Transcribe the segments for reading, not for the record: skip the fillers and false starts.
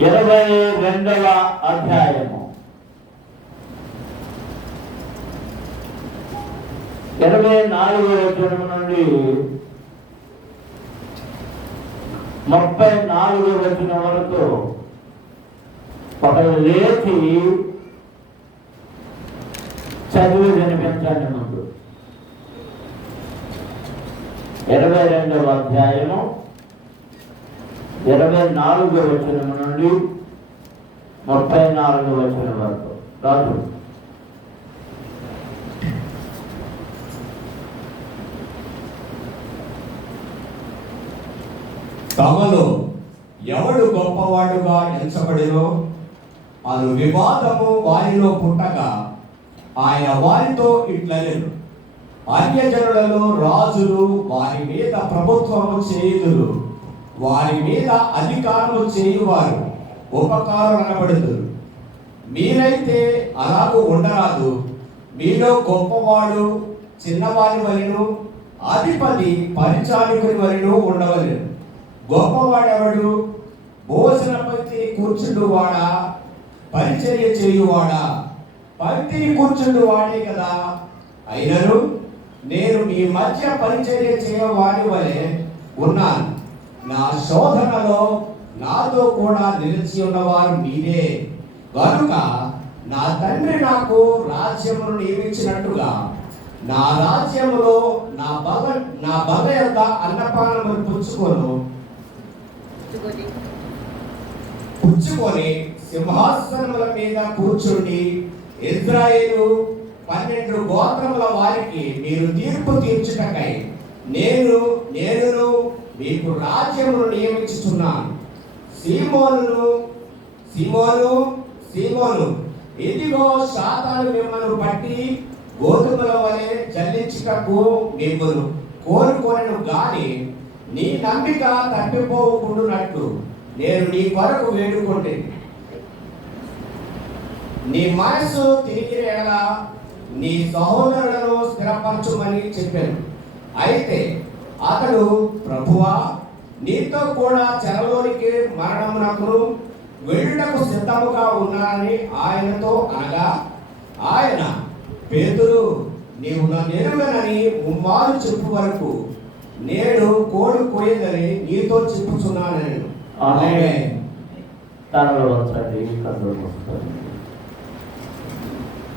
22వ అధ్యాయము 24వ వచనం నుండి 34వ వచనం వరకు ఒకరు లేచి చదివి వినిపించండి. ముందు 22వ అధ్యాయము 24వ వచనం నుండి 34వ వచనం వరకు రాదు. తమలో ఎవడు గొప్పవాడుగా ఎంచబడినో అను వివాదము వారిలో పుట్టగా ఆయన వారితో ఇట్లనెను, అన్యజనులలో రాజులు వారి మీద ప్రభుత్వము చేయుదురు, వారి మీద అధికారము చేయువారు ఉపకారం అనబడుదురు. మీరైతే అలాగూ ఉండరాదు. మీలో గొప్పవాడు చిన్నవారి వలెను, అధిపతి పరిచారకుని వలెను ఉండవలెను. గొప్పవాడెవడు? భోజన పంక్తిని కూర్చుండువాడా, పరిచర్య చేయువాడా? పంక్తిని కూర్చుండు వాడే కదా. అయినను నేను మీ మధ్య పరిచర్య చేయవారి వలె ఉన్నాను. నా శోధనలో నాతో కూడా నిలిచి ఉన్నవారు మీరే. కనుక నా తండ్రి నాకు రాజ్యమును నియమించినట్టుగా నా రాజ్యములో నా బల యొక్క అన్నపానమును పుచ్చుకొని సింహాసనముల మీద కూర్చుండి ఇశ్రాయేలు 12 గోత్రముల వారికి మీరు తీర్పు తీర్చుటకై నేను మీకు రాజ్యమును నియమించుచున్నాను. సీమోను, ఇదిగో సాతాను మిమ్మల్ని పట్టి గోధుమల వలె జల్లించుటకు మిమ్మల్ని కోరుకొనెను గాని నీ నమ్మిక తప్పిపోకుండునట్లు నేను నీ కొరకు వేడుకొంటిని. నీ మనసు తిరిగి ఎడల నీ సహోదరులను స్థిరపరచుమని చెప్పాను. అయితే అతడు, ప్రభువా, నీతో కూడా చెరలోనికి మరణమునకు వెళ్ళుటకు సిద్ధముగా ఉన్నానని ఆయనతో అనగా, ఆయన, పేతురు, నీవు నన్ను ఎరుగనని ముమ్మారు చెప్పు వరకు నేడు కోడి కోయదని నీతో చెప్పుచున్నాను.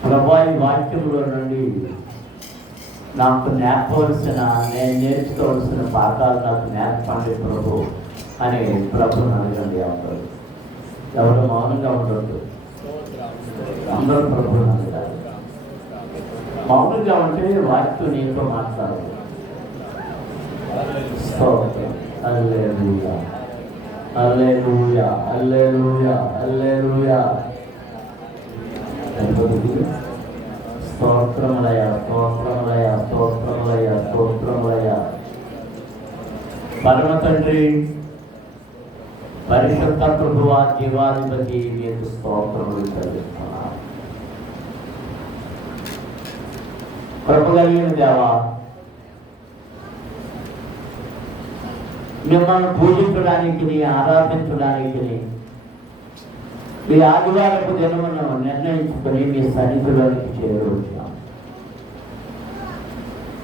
ప్రభా, ఈ వాక్యంలో నుండి నాకు నేర్పవలసిన, నేను నేర్చుకోవలసిన పాఠాలు నాకు నేర్పండి ప్రభు అని ప్రభుని అడగండి. ఎవరు మౌనంగా ఉండదు. అందరూ ప్రభుని అడగాలి. మౌనంగా ఉంటే వాక్యం నీతో మాట్లాడాలి. హల్లెలూయా, హల్లెలూయా, హల్లెలూయా, హల్లెలూయా. స్తోత్రములయ, స్తోత్రములయ, స్తోత్రములయ, స్తోత్రములయ. పరమ తండ్రి, పరిశుద్ధ ప్రభువా, జీవాధిపతి, మీకు స్తోత్రములు చెల్లిస్తున్నాను. కృప కలిగిన దేవా, మిమ్మల్ని పూజించడానికి, ఆరాధించడానికి ఈ ఆదివారపు దినమును నిర్ణయించుకొని మీ సన్నిధిలోనికి చేరువచ్చాం.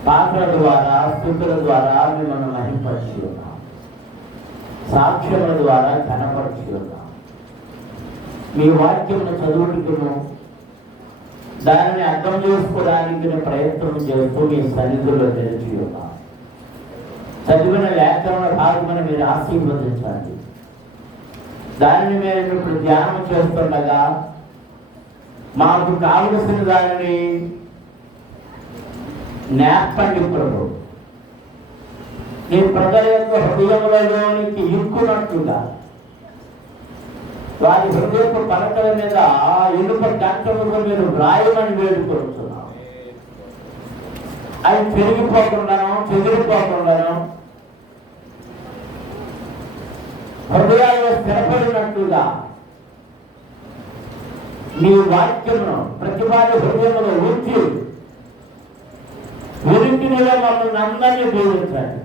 పాత్రల ద్వారా, స్థుతుల ద్వారా మిమ్మల్ని మహింపరిచి ఉన్నాం. సాక్ష్యముల ద్వారా కనపరిచి ఉన్నాం. మీ వాక్యమును చదువుటకును దానిని అర్థం చేసుకోవడానికి ప్రయత్నం చేస్తూ మీ సన్నిధిలో నిలిచి ఉన్నాం. చదివిన లేఖన భాగమును మీరు ఆశీర్వదించండి. దానిని మేము ఇప్పుడు ధ్యానం చేస్తుండగా మాకు కావలసిన దానిని నేర్పండి ప్రభు. నీ ప్రజల యొక్క హృదయములలోనికి ఇంకున్నట్లుగా వారి హృదయపు పలకల మీద ఇనుప గంటముగా మీరు వ్రాయమని వేడుకొస్తున్నాం. అవి పెరిగిపోకుండాను, చెదిరిపోకుండాను, హృదయాల్లో స్థిరపడినట్లుగా మీ వాక్యమును ప్రతి వారి హృదయంలో ఉంచి విరికినిలో మమ్మల్ని అందరినీ దీవించండి.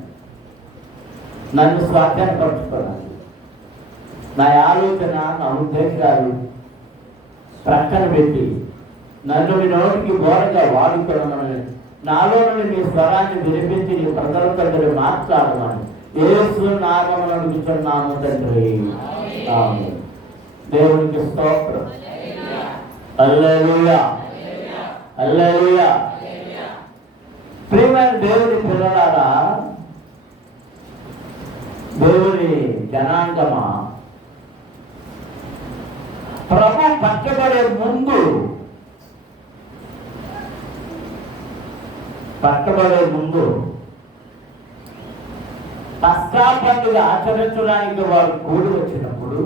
నన్ను స్వాధీనపరచుకోవాలి. నా ఆలోచన, నా ఉద్దేశాలు ప్రక్కన పెట్టి నన్ను మీ నోటికి బోరగా వాడుకోవమని, నాలో నుండి మీ స్వరాన్ని వినిపించి నీ ప్రజలతో మీరు మాట్లాడమని యేసు నామమున అడుగుతున్నాము తండ్రి. ఆమేన్. దేవునికి స్తోత్రం. హల్లెలూయా, హల్లెలూయా. ప్రియమైన దేవుని పిల్లలారా, దేవుని జనాంగమా, ప్రభు పట్టబడే ముందు పస్కా పండుగ ఆచరించడానికి వారు కూడి వచ్చినప్పుడు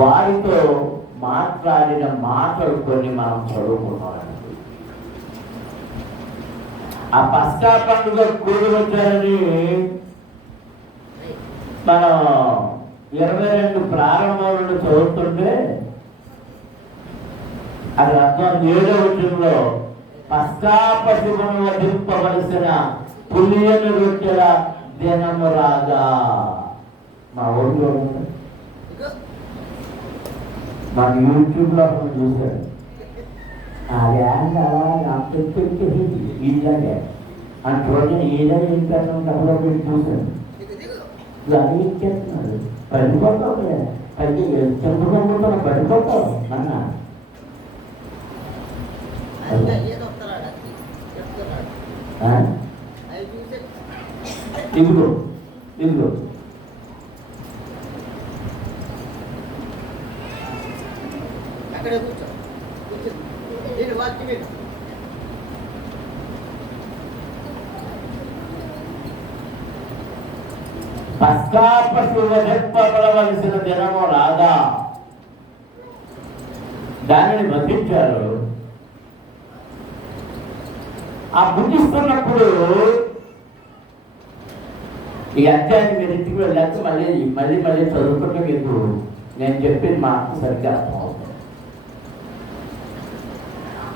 వారితో మాట్లాడిన మాటలు కొన్ని మనం చదువుకున్నాం. ఆ పస్కా పండుగ కూడి వచ్చారని మనం 22 ప్రారంభం నుండి చదువుతుంటే అది అర్థం 7వ వచనంలో పస్కా పశువును వధింపవలసిన పులియను రొట్టెల దినము రాగా. మా ఊళ్ళో మన యూట్యూబ్లో మనం చూశాడు. అది ఇలాగే అని చూడండి, ఏదో ఏంటన్నా డబ్బులో పెట్టి చూశాను. అది ఇచ్చేస్తున్నాడు, పడిపోతావు, పది చెంపుకుంటున్నా పడిపోతావు అన్న. ఇదిగో ఇదిగో పస్కా పశువు వధింపబడవలసిన దినము రాగా దానిని వధించారు. ఆ భుజిస్తున్నప్పుడు ఈ అధ్యాయాన్ని మీరు ఇంటికి వెళ్ళాక మళ్ళీ మళ్ళీ మళ్ళీ చదువుకుంటే మీకు నేను చెప్పేది మాకు సరిగ్గా అర్థం అవుతుంది.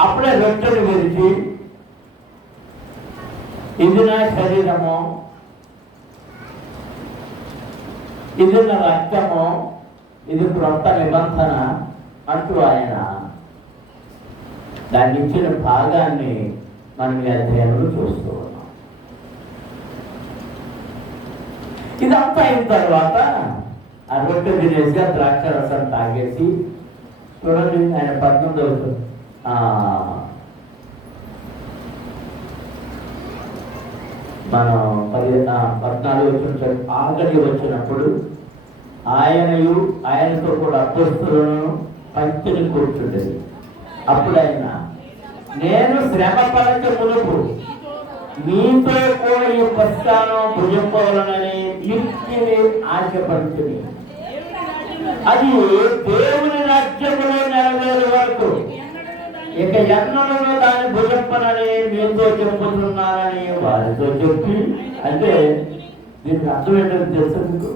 అప్పుడే రొట్టెను విరిచి, ఇది నా శరీరము, ఇది నా రక్తము, ఇది క్రొత్త నిబంధన అంటూ ఆయన దాన్ని ఇచ్చిన భాగాన్ని మనం ఈ అధ్యాయంలో చూస్తూ ఉన్నాం. ఇదంతా అయిన తర్వాత ఆ రొట్టె తినేసి ఆ ద్రాక్ష రసం తాగేసి, చూడండి ఆయన 14వ మనం 14 వచ్చిన ఆఖరి వచ్చినప్పుడు ఆయనయు ఆయనతో కూడా అపోస్తలులను పంచుని కూర్చుండేది. అప్పుడు ఆయన, నేను శ్రమ పడక మునుపు మీతో కూడా ఈ పస్కాను భుజింపవలనని మిక్కిలి ఆశపడుతుంది. అది దేవుని రాజ్యములో నెరవేరు వరకు ఇక ఎన్నడూ దాన్ని భుజింపనని మీతో చెప్పుతున్నానని వారితో చెప్పి, అంటే దీనికి అర్థం ఏంటో తెలుసు మీకు?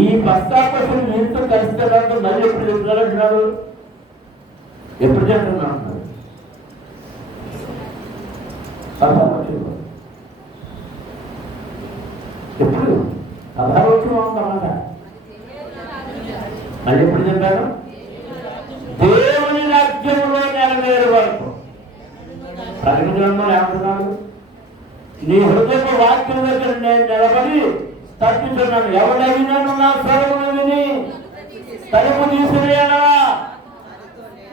ఈ పస్కా పశువులు మీతో కలిసి తర్వాత మళ్ళీ ఎప్పుడు చెప్తున్నాడు? ఎప్పుడు చెప్తున్నా అంటున్నారు? ఎప్పుడు 16 అన్నమాట. మళ్ళీ ఎప్పుడు చెప్పారు? దేవుని రాజ్యంలో నెరవేరు వరకు. ప్రకటనలో ఏమంటున్నాడు? నీ హృదయ వాక్యం దగ్గర నేను నిలబడి తప్పించున్నాను. ఎవడైనాను నా స్వరమును విని తలుపు తీసివేయనా,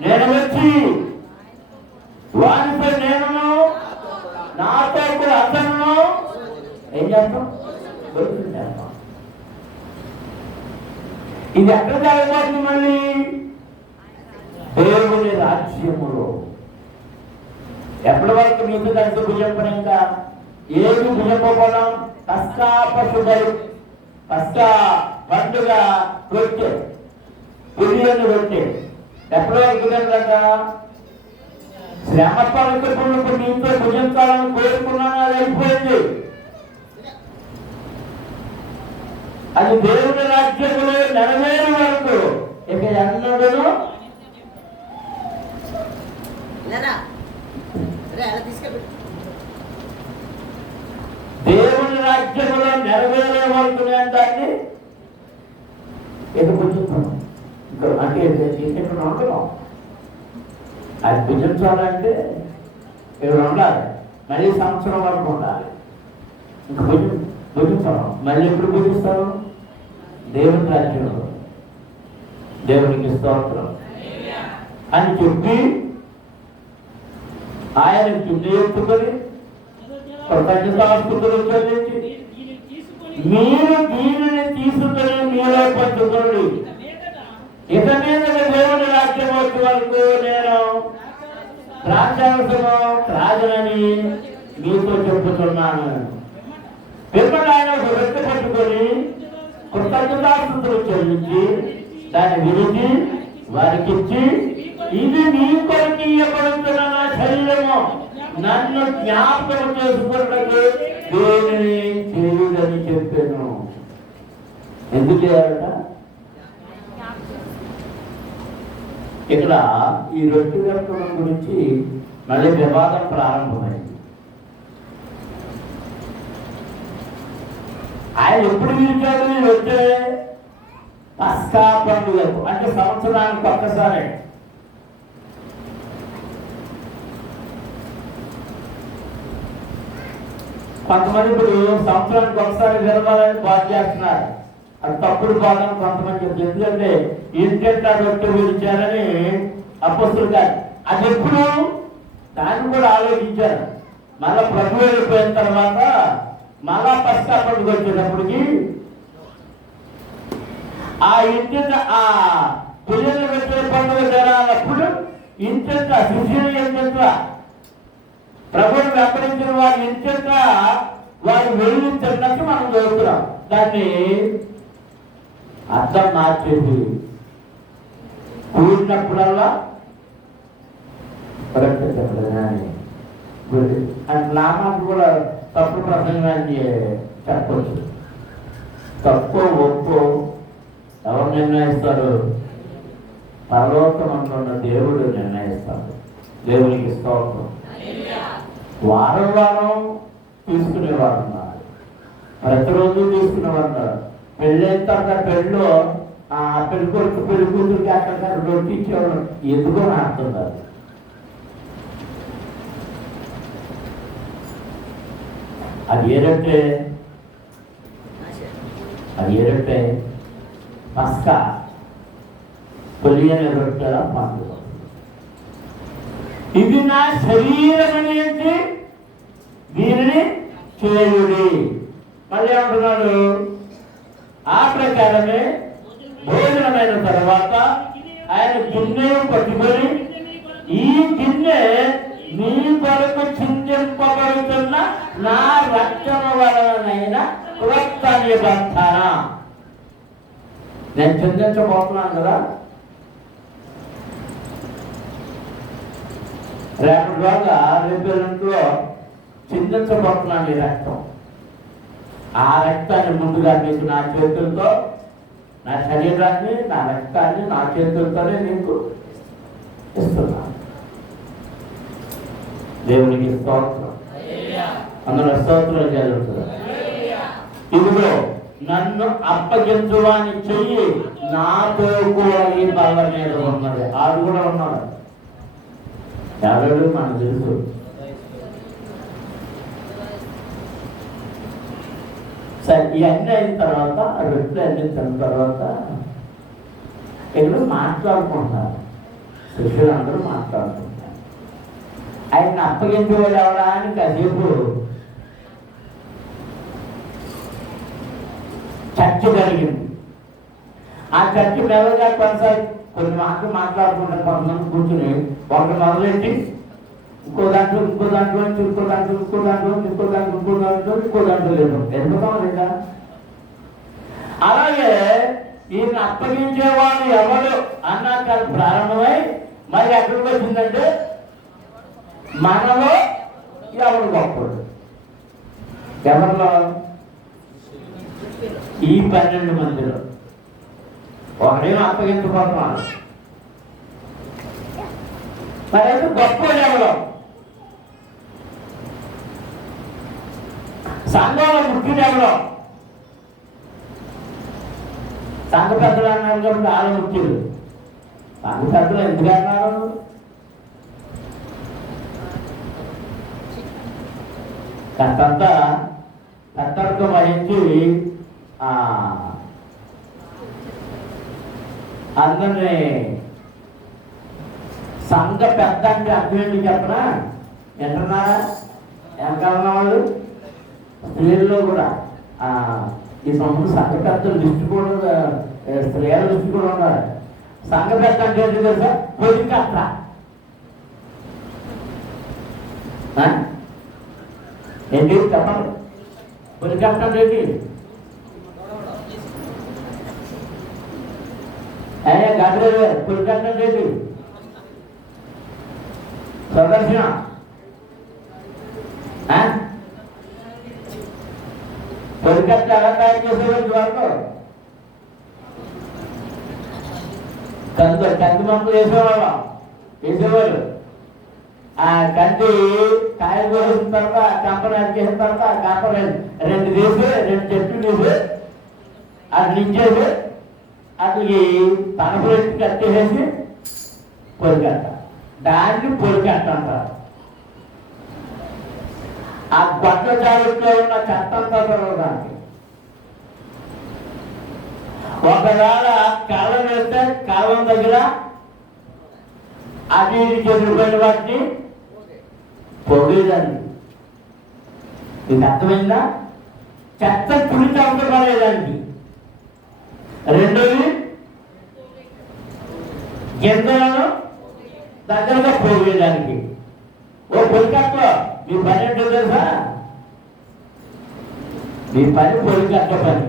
నేను వచ్చి వానిపై నేనును నాతో కూడా అతను ఏం చేస్తాం? చేస్తాం. ఇది ఎక్కడ జరగబోతుంది? మళ్ళీ దేవుని రాజ్యములో. ఎప్పటి వరకు మీకు కలిసి భుజంపడం? ఇంకా ఏమి భుజంపడం? పస్కా పశువులు, పస్కా పండుగ రొట్టె, పులియని రొట్టె ఎప్పటి వరకు తినక శ్రమ పడుకున్నప్పుడు మీతో భుజించాలని కోరుకున్నాను, అది అయిపోయింది. అది దేవుని రాజ్యములో నెరవేరు వరకు ఇక ఎన్నడూ దేవుని రాజ్యములో నెరవేరే వరకు ఇక్కడ ఉండడం. అది భుజించాలంటే ఇక్కడ ఉండాలి, మళ్ళీ సంవత్సరం వరకు ఉండాలి. ఇంకా భుజించడం మళ్ళీ ఎప్పుడు భుజిస్తారు? దేవుని రాజ్యంలో. దేవునికి స్తోత్రం అని చెప్పి ఆయన చుట్టూ ఎత్తుకొని కృతజ్ఞతాస్తుతులు చెల్లించి, మీరు దీనిని తీసుకొని మీలో పంచుకోండి, ఇక మీద దేవుని రాజ్యం వచ్చే వరకు నేను ద్రాక్షారసము త్రాగనని మీతో చెప్పుతున్నాను. పిమ్మట ఆయన ఒక వ్యక్తి పట్టుకొని కృతజ్ఞతాస్తుతులు చెల్లించి దాన్ని విరిచి వారికి ఇచ్చి, ఇది మీ కొరకు ఇవ్వబడుతున్న నా శరీరము, నన్ను జ్ఞాపకం చేసుకున్నట్టు దేనిని చేయుడని చెప్పాను. ఎందుకు చేయాలట? ఇక్కడ ఈ రొట్టె విరకడం గురించి మళ్ళీ వివాదం ప్రారంభమైంది. ఆయన ఎప్పుడు విరిచాడు? ఈ రొట్టె పస్కా పండుగ అంటే సంవత్సరానికి ఒక్కసారి. కొంతమంది ఇప్పుడు సంవత్సరానికి ఒకసారి విరవాలని బాధ చేస్తున్నారు. అది తప్పుడు బాధను కొంతమంది చెప్తారు. ఎందుకంటే ఇంటింటా రొట్టె విరిచారని అపొస్తలులు గారు అది ఎప్పుడు దాన్ని కూడా ఆలోచించారు. మళ్ళా ప్రభు వెళ్ళిపోయిన తర్వాత మళ్ళా పస్కా పండుగ వచ్చేటప్పటికి ఆ ఇంటింట ఆ పిల్లలు పెట్టే పండుగ జరగాలప్పుడు ఇంటింట శిష్యులు ఇంటింట ప్రభుని వెంబడించిన వారి ఇంటింట వారు వెళ్ళి తిన్నట్టు మనం చదువుతున్నాం. దాన్ని అర్థం మార్చేది కూడినప్పుడల్లా నామాన్ని కూడా తప్పు ప్రసంగాన్ని చెప్పచ్చు. తప్పు ఒప్పు ఎవరు నిర్ణయిస్తారు? పరలోకం అంటున్న దేవుడు నిర్ణయిస్తాడు. దేవునికి స్తోత్రం. వారం వారం తీసుకునేవారు ఉన్నారు, ప్రతిరోజు తీసుకునేవారు ఉన్నారు. పెళ్ళైన తర్వాత పెళ్ళిలో ఆ పెళ్లి కొడుకు పెళ్లి కూతురికి అక్కడ రొట్టి ఇచ్చేవాడు. ఎందుకో నాటుతున్నారు. అది ఏరంటే పస్కా పొలియని రొట్టెల పండుగ. ఇది నా శరీరం అనేది దీనిని చేయుడి. మళ్ళీ ఏమంటున్నాడు? ఆ ప్రకారమే భోజనమైన తర్వాత ఆయన గిన్నె పట్టుకొని, ఈ గిన్నె నీ కొరకు చిందింపబడుతున్న నా రక్తము వలనైన క్రొత్త నిబంధన. నేను చిందించబోతున్నాను కదా, రేపటి రోజుగా రేపేళ్ళలో చిందించబోతున్నాను ఈ రక్తం. ఆ రక్తాన్ని ముందుగా మీకు నా చేతులతో, నా శరీరాన్ని, నా రక్తాన్ని నా చేతులతోనే నీకు ఇస్తున్నాను. దేవునికి స్తోత్రం. అందులో స్తోత్రం జరుగుతుంది. ఇదిగో నన్ను అప్పగించువాని చెయ్యి నాతో కూడా ఈ బల్ల మీద ఉన్నది. ఆడు కూడా ఉన్నాడు. ఎవరు మనకు తెలుసు. సరే, ఇవన్నీ అయిన తర్వాత రొట్టెలు అన్ని తిన్న తర్వాత ఇక్కడ మాట్లాడుకుంటున్నారు. శిష్యులు అందరూ మాట్లాడుకుంటారు. ఆయన అప్పగించేవాడు ఎవడా అని కాసేపు చర్చ జరిగింది. ఆ చర్చ మెల్లగా కొనసాగి కొన్ని మాటలు మాట్లాడుకుంటారు. కొంతమంది కూర్చుని ఒకటి మొదలెట్టి ఇంకో దాంట్లో ఇంకో దాంట్లో నుంచి ఇంకో దాంట్లో ఇంకో దాంట్లో ఇంకో దాంట్లో ఇంకో దాంట్లో ఇంకో దాంట్లో లేదు. ఎందుకో లేదా? అలాగే ఈయన అప్పగించేవాడు ఎవరు అన్నాక ప్రారంభమై మరి ఎక్కడికి వచ్చిందంటే మనలో ఎవరు గొప్పడు? ఎవరిలో? ఈ 12 మందిలో ఒకడేమో అప్పగించబోతున్నాడు. మరైతే గొప్పడు ఎవరు? సంఘంలో ముఖ్యుడు ఎవరు? సంఘ పెద్దలు అన్నారు కాబట్టి వాళ్ళ ముఖ్యుడు. సంఘ పెద్దలు ఎందుకు అన్నారు? కాస్తంతా పెద్దలతో వహించి అందరినీ సంఘ పెద్ద అంటే అర్థం ఏంటి చెప్పనా? వింటున్నారా? వెనకాలన్న వాళ్ళు స్త్రీల్లో కూడా ఈ సంఘ పెద్దలు లిస్టు కూడా, స్త్రీల లిస్టు కూడా ఉన్నారు. సంఘ పెద్ద అంటే ఏంటి తెలుసా? పొలికత్త. ఏంటి చెప్పండి, పొలికత్త అంటే ఏంటి? గదిలే పొలికత్త అంటే ఏంటి? ప్రదర్శన పొలికత్త ఎలా తయారు చేసేవాళ్ళు వరకు కంది మొక్కలు వేసేవాళ్ళు. ఆ కంది కాయలు కోసిన తర్వాత కంప నరికేసిన తర్వాత ఆ కంప రెండు చెట్లు తీసి అది నించేసి అట్లకి తనపులు ఎత్తి కట్టేసి పొలికట్ట. దాన్ని పొలికట్ట అంటారు. ఆ గొడ్డ జాగ్రత్తలో ఉన్న చెత్త అంతా దానికి ఒకవేళ కాలం వేస్తే కాలం దగ్గర అది ఇది చెదిరిపోయిన వాటిని పొగేదాన్ని. ఇది అర్థమైందా? చెత్త పులిచి అవసరపడేదానికి. రెండోది గింజలను దగ్గరగా పోగేదానికి. ఓ పొలికట్లో మీ పని ఏంటో తెలుసా? మీ పని పొలికట్ల పని.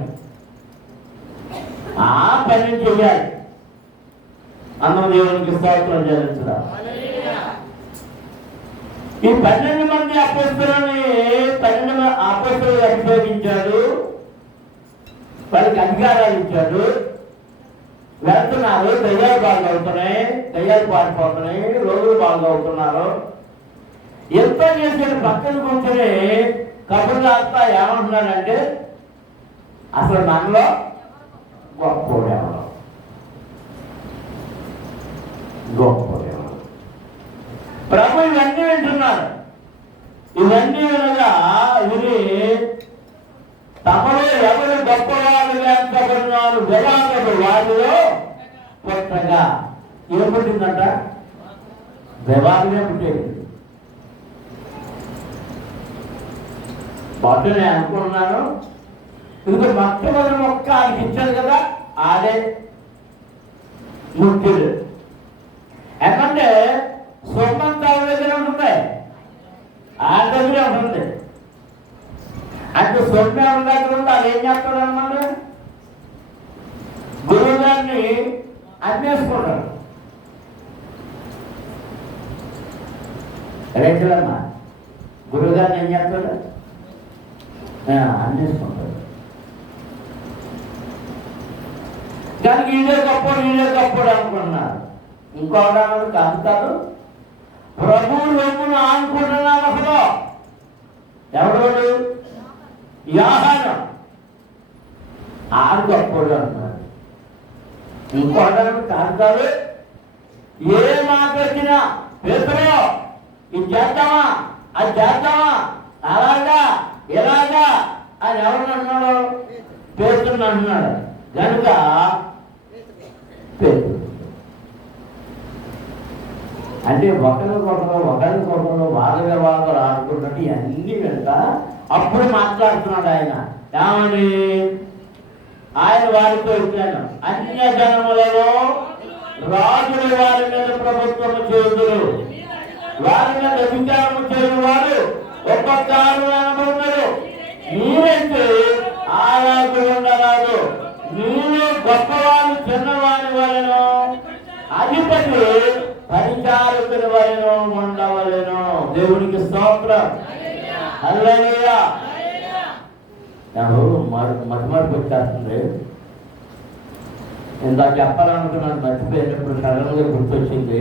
ఆ పని చెయ్యాలి. అన్నం దేవునికి స్తోత్రం చెల్లించడం. ఈ 12 మంది అపోస్తలుని 12 అపోస్తలు అభిషేకించాడు, వాళ్ళకి అధికారాలు ఇచ్చాడు. వెళ్తున్నారు, దయ్యాలు బాగా అవుతున్నాయి, దయ్యాలు పారిపోతున్నాయి, రోగులు బాగా అవుతున్నారు. ఎంతో చేసిన పక్కన కూర్చొని కబుర్లు అంతా ఏమంటున్నాడంటే అసలు మనలో గొప్పోడేవాడు, ప్రభు ఇవన్నీ వింటున్నారు. ఇవన్నీ వినగా విని తమలో ఎవరు గొప్పవాడుగా ఎంతబడినారు వివాదము వారిలో కొత్తగా ఏం పుట్టిందంట? వివాదమే పుట్టేది. బాబు నేను అనుకుంటున్నాను, ఇది మొట్టమొదటి మొక్క ఆయనకి ఇచ్చాడు కదా, ఆడే ముఖ్యుడు. ఎందుకంటే సొమ్మంతా ఆవిడ దగ్గర ఉంటుంది, ఆ దగ్గరే ఉంటుంది. అంటే సొమ్ము ఎవరి దగ్గర ఉంది, అది ఏం చేస్తాడు అన్నమాట, గురువు గారిని అన్వేసుకుంటాడు. రైతులమ్మా గురువు గారిని ఏం చేస్తాడు? అన్వేసుకుంటాడు. కానీ వీడే గొప్పడు అనుకున్నారు. ఇంకోటి కాదు, ప్రభువు వెంపును ఆనుకుంటున్నాను. అసలు ఎవడు? యాహాను ఆడు గొప్పడు అంటున్నాడు. ఇంకోటి కాదు, ఏ మాట వచ్చినా పేతురు ఇది చేద్దామా, అది చేద్దామా, అలాగా ఎలాగా అని ఎవరిని అన్నాడు? పేతురుని అంటున్నాడు. కనుక పేతురు అంటే ఒకరికొకరు వాద వివాదాలు ఆడుకున్నట్టు ఇవన్నీ వెంట అప్పుడు మాట్లాడుతున్నాడు ఆయన. ఏమని? ఆయన వారితో ఇచ్చాను, అన్య జనములలో రాజులు వారి మీద ప్రభుత్వము చేయుదురు, వారి మీద విచారము చేయు వారు ఒక్కొక్కరు అనబడుతున్నారు. మీరైతే ఆరాధు ఉండరాదు, మీరు గొప్పవారు చిన్నవారి వలెను, అధిపతి పరిచారకుని వలెను ఉండవలెను. దేవునికి స్తోత్రం. హల్లెలూయా. మధ్యమార్పు వచ్చేస్తుంది. ఇంత చెప్పాలనుకున్నాను, మర్చిపోయినప్పుడు సడన్గా గుర్తొచ్చింది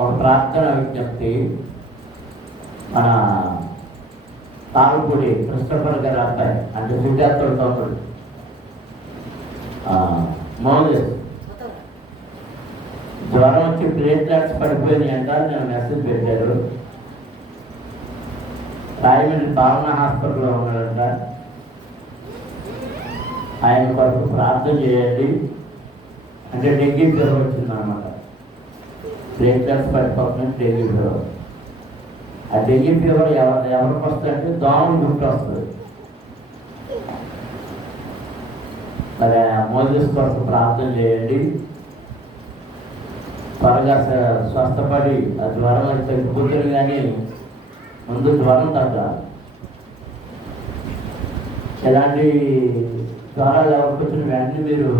ఒక ప్రార్థన విజ్ఞప్తి. మన తాళపూడి కృష్ణపర్ గారి అబ్బాయి, అంటే సుజాతుడు తమ్ముడు మోదీ జ్వరం వచ్చి ప్లేట్లెట్స్ పడిపోయినాయి అంట. నేను మెసేజ్ పెట్టారు. రాయమండ్రి పావన హాస్పిటల్లో ఉన్నాడంట. ఆయన కొరకు ప్రార్థన చేయండి అంటే డెంగీ ఫీవర్ వచ్చిందన్నమాట. ప్లేట్లెట్స్ పడిపోతున్నాయి, డెంగీ ఫీవర్. ఆ డెంగీ ఫీవర్ ఎవరికి వస్తుందంటే దోమలు గుర్తు వస్తుంది. మరి మోజెస్ కొరకు ప్రార్థన చేయండి, త్వరగా స్వస్థపడి ఆ జ్వరం అది తగ్గిపోతుంది. కానీ ముందు జ్వరం తగ్గాలి. ఎలాంటి జ్వరాలు ఎవరికి వచ్చిన వెంటనే మీరు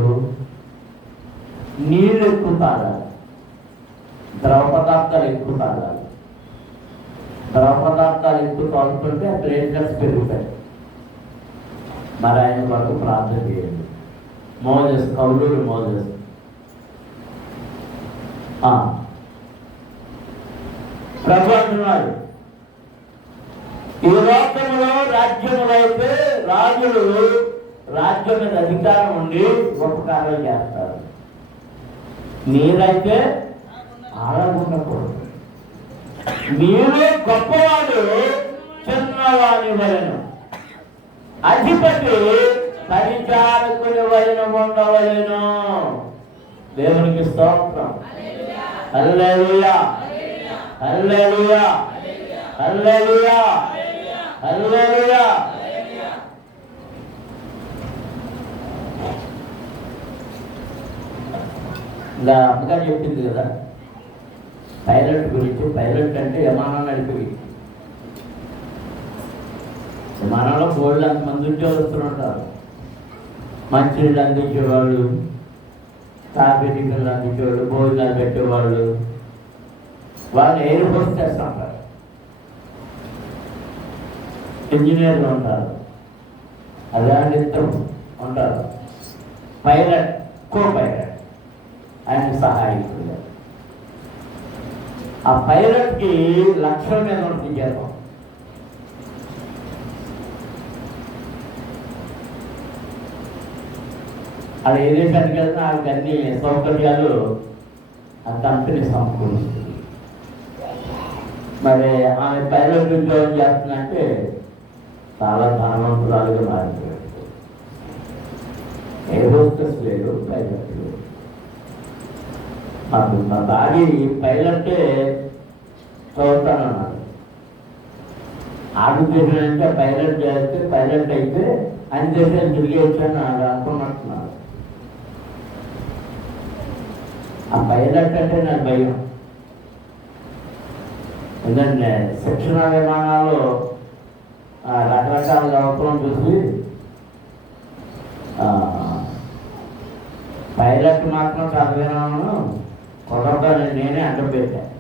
నీళ్ళు ఎక్కువ తాగాలి, ద్రవ పదార్థాలు ఎక్కువ తాగాలి. ద్రవ పదార్థాలు ఎక్కువ తాగుతుంటే ఆ ప్లేట్లెట్స్ పెరుగుతాయి. మరి ఆయన వరకు ప్రార్థన చేయండి. Moses, Kauluru Moses. ప్రభు అంటున్నాడు, ఈ లోకంలో రాజ్యములు అయితే రాజులు రాజ్యం మీద అధికారం ఉండి ఉపకారాలు చేస్తారు. మీరైతే అలా ఉండకూడదు. మీరు గొప్పవాడు చిన్నవాడి వలన, అధిపతి పరిచారకుని వలన ఉండవలెను. దేవునికి స్తోత్రం. హల్లెలూయా, హల్లెలూయా, హల్లెలూయా, హల్లెలూయా. ఇలా అమ్మగారు చెప్పింది కదా పైలట్ గురించి. పైలట్ అంటే విమానం నడిపి, విమానంలో బోర్డులు అంతమంది ఉద్యోగస్తులు ఉంటారు. మంచినీళ్ళు అందించేవాళ్ళు, కాఫీ టిఫిన్లు అందించేవాళ్ళు, భోజనాలు పెట్టేవాళ్ళు, వాళ్ళు ఎయిర్ హోస్టెస్ ఉంటారు. ఇంజనీర్లు ఉంటారు, అదే ఇద్దరు ఉంటారు. పైలట్, కో పైలట్, ఆయన సహాయకులు. ఆ పైలట్కి లక్షల మీద ఉంటుంది జీతం. అది ఏ దేశానికి వెళ్తే వాళ్ళకి అన్ని సౌకర్యాలు ఆ కంపెనీ సమకూరుస్తుంది. మరి ఆమె పైలట్ ఉద్యోగం చేస్తుందంటే చాలా ధనవంతురాలుగా మారిపోయాడు. ఎయిర్ హోస్టెస్ లేదు, పైలట్ లేదు. మా భార్య పైలటే చదువుతానన్నాడు. ఆడు చేసినంటే పైలట్ చేస్తే, పైలట్ అయితే అన్ని దేశాలు తిరిగేచ్చు అని అనుకున్నట్టున్నాడు. ఆ పైలట్ అంటే నాకు భయం. ఎందుకంటే శిక్షణ విమానాలు రకరకాల అవసరం చూసి పైలట్ మాత్రం చదివినాను కుదరదని నేనే అడ్డం పెట్టాను.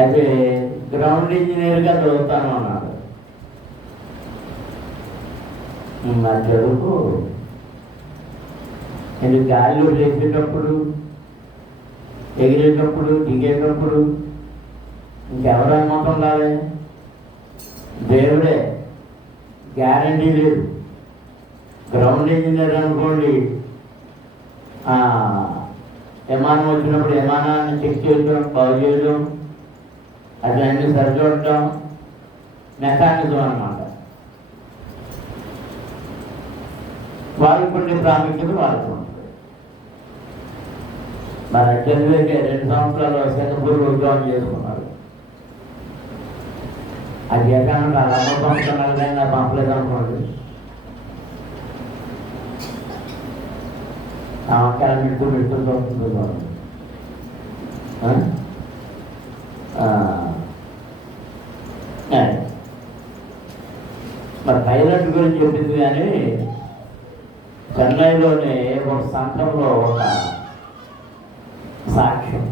అయితే గ్రౌండ్ ఇంజనీర్గా చదువుతాను అన్నాడు. నా చదువుకు నేను గాలిలో లేచేటప్పుడు, ఎగిరేటప్పుడు, దిగేటప్పుడు ఇంకెవరు అనుమతం రాలే, దేవుడే, గ్యారంటీ లేదు. గ్రౌండ్ ఇంజనీర్ అనుకోండి, విమానం వచ్చినప్పుడు విమానాన్ని చెక్ చేయడం, బాగు చేయడం, అది అన్ని సరిచూడటం మెకానిజం అన్నమాట. వాళ్ళకు ఉండే ప్రాముఖ్యత వాళ్ళకు ఉంటుంది. మన చదివేకే 2 సంవత్సరాలు సింగపూర్లో ఉద్యోగం చేసుకున్నారు. అది ఎక్కడ అమ్మ పంపుతున్నారు కానీ నాకు పంపలేదు అనుకోండి. సంవత్సరాలు పెడుతూ వస్తుంది. మరి పైలట్ గురించి చెప్పింది. కానీ చెన్నైలోనే ఒక సంఘంలో ఒక సాక్ష్యం.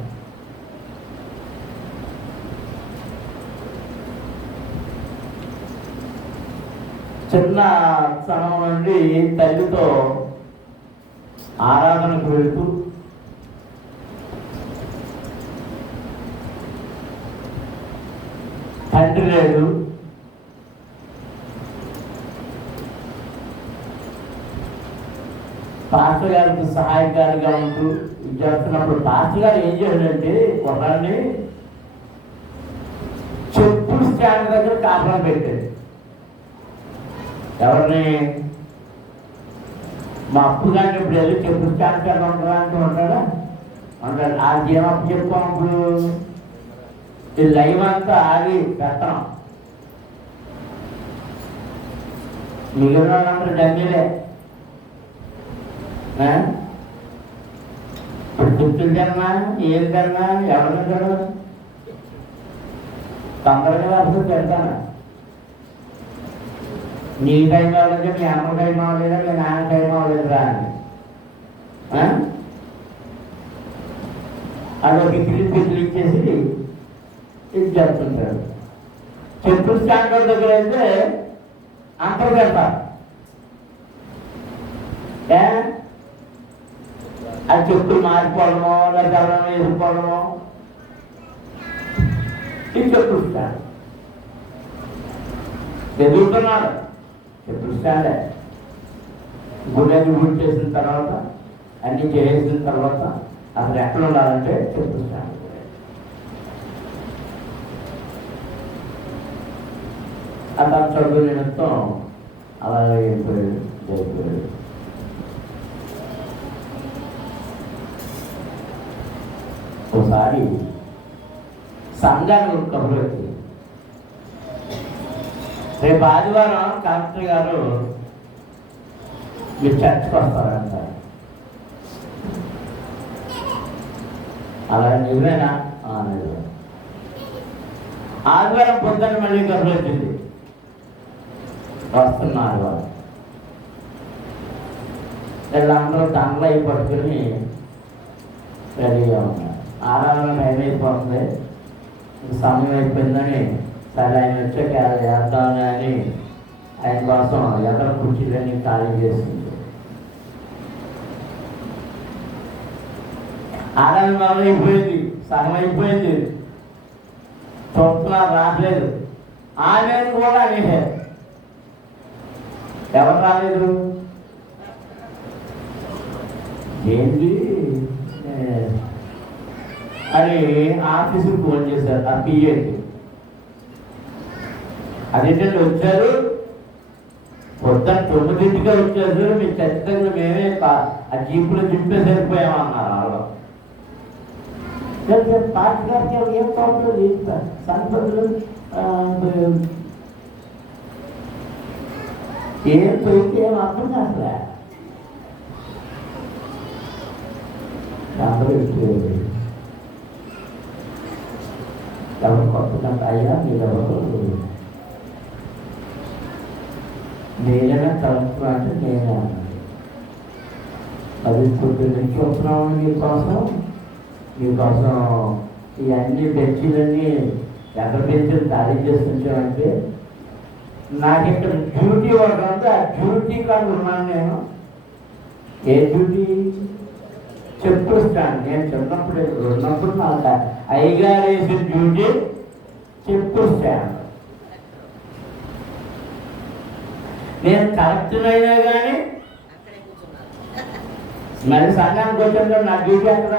చిన్న స్థలం నుండి తల్లితో ఆరాధనకు వెళుతూ తండ్రి లేడు, పాస్టర్ గారికి సహాయకారిగా ఉంటూ చేస్తున్నప్పుడు పాస్టర్ గారు ఏం చేయాలంటే కుర్రాన్ని చెప్పులు స్టాండ్ దగ్గర కాపలా పెట్టాడు. ఎవరిని? మా అప్పు కానీ ఇప్పుడు వెళ్ళి చెప్పులు స్టాండ్ దగ్గర ఉంటారా అంటే ఉంటాడా? ఉంటాడు. ఆ జీవనప్పు చెప్పుకున్నప్పుడు ఈ లైవ్ అంతా ఆగి పెట్టడం, మిగిలిన వాళ్ళందరూ డమ్మీలే. ఇప్పుడు చెప్పులు కన్నా ఏం కన్నా ఎవరిని కదా తొందరగా వరకు పెడతాను. నీ టైం అవ్వలేదు, మీ అమ్మ టైం అవ్వలేదా, మీ నాన్న టైం అవ్వలేదురా అని అదొక పిచ్చిలు ఇచ్చేసి ఇది చెప్తుంటాడు. చెప్పులు స్టాండర్డ్ దగ్గర అయితే అంతరు పెడతారు. ఆ చెప్పులు మారిపోవడమో లేదా ఎవరైనా వేసుకోవడమో ఇది చెప్పులు స్టాండ్ ఎదుగుతున్నారు. చెప్పులు స్టాండే గుడి గుడి చేసిన తర్వాత అన్ని చేసిన తర్వాత అసలు ఎక్కడ ఉండాలంటే చెప్పులు స్టాండ్. అలా చదువు నిమిత్తం అలాగే అయిపోయాడు. ఒకసారి సంఘాన్ని కబురు వచ్చింది. రేపు ఆదివారం కలెక్టర్ గారు మీరు చర్చకు వస్తారంట. అలా నిజమేనా? ఆదివారం పొద్దున్న మళ్ళీ కబురు వచ్చింది, వస్తున్నారు వాళ్ళు. వీళ్ళందరూ దండలు అయి పట్టుకుని రెడీగా ఉన్నారు. ఆరాధన టైం అయిపోతుంది, సమయం అయిపోయిందని సరే ఆయన వచ్చాక వేద్దామని అని ఆయన కోసం ఎదర కుర్చీలన్నీ ఖాళీ చేసింది. ఆరాధన మొదలైపోయింది, సగం అయిపోయింది, చూస్తున్నారు రావట్లేదు. ఆమె కూడా అనేసారు. ఎవరు రాలేదు? ఏంటి అని ఆఫీసుకు ఫోన్ చేశారు. ఆ పిఏకి అదేంటంటే వచ్చారు, పొద్దున్న 9ంటికే వచ్చారు, మీకు ఖచ్చితంగా మేమే ఆ జీపులో దింపే సరిపోయామన్నారు. వాళ్ళు పార్టీ గారికి ఏం ప్రాబ్లం సంపదలు ఏం పోయితే ఏం అర్థం కాదులే. అందరూ ఎవరు కొట్టుకుంటే అయ్యా మీరెవరు నేనైనా కలుపుతున్నా అంటే నేనే అన్నది. అది కొద్దిగా చూస్తున్నాము మీకోసం ఇవన్నీ బెంచీలన్నీ ఎక్కడ బెంచీలు ఖాళీ చేస్తుంటామంటే నాకు ఇక్కడ డ్యూటీ ఒకటి ఉంది. ఆ డ్యూటీ కాదు ఉన్నాను నేను. ఏ డ్యూటీ? చెప్పులు స్టాండ్. నేను ఉన్నప్పుడు నాకు అయ్యగారు వేసిన డ్యూటీ చెప్పులు స్టాండ్. నేను కరెక్ట్ అయినా కానీ మరి సంఘానికి వచ్చాను, నా డ్యూటీ అక్కడ.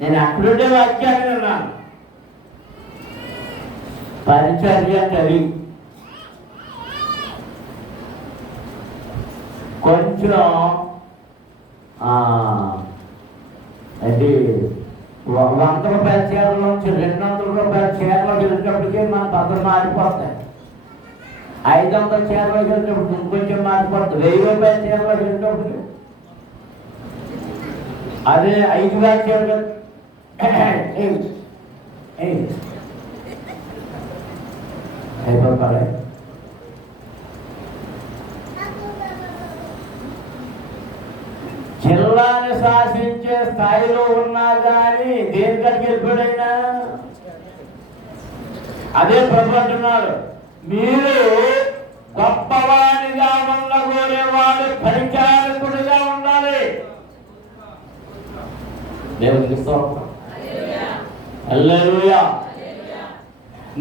నేను అక్కడుండే వాక్యాన్ని విన్నాను. పరిచర్య కలిగి కొంచెం అంటే 100 రూపాయల చీరల నుంచి 200 రూపాయల చీరలు వెళ్ళేటప్పటికీ మన పక్కన మారిపోతాయి. 500 చీరలు వెళ్ళేటప్పుడు ఇంకొంచెం మారిపోతుంది. 1000 రూపాయల చీరలు వెళ్ళేటప్పటికి అదే 5000 చీరలు అయిపోతాయి. జిల్లాని శాసించే స్థాయిలో ఉన్నా కానీ దేనికడికి వెళ్ళిపోయినా అదే ప్రభు అంటున్నాడు, మీరు గొప్పవాడిగా ఉండగోరేవాడు పరిచారకుడిగా ఉండాలి. దేవునికి స్తోత్రం. హల్లెలూయా.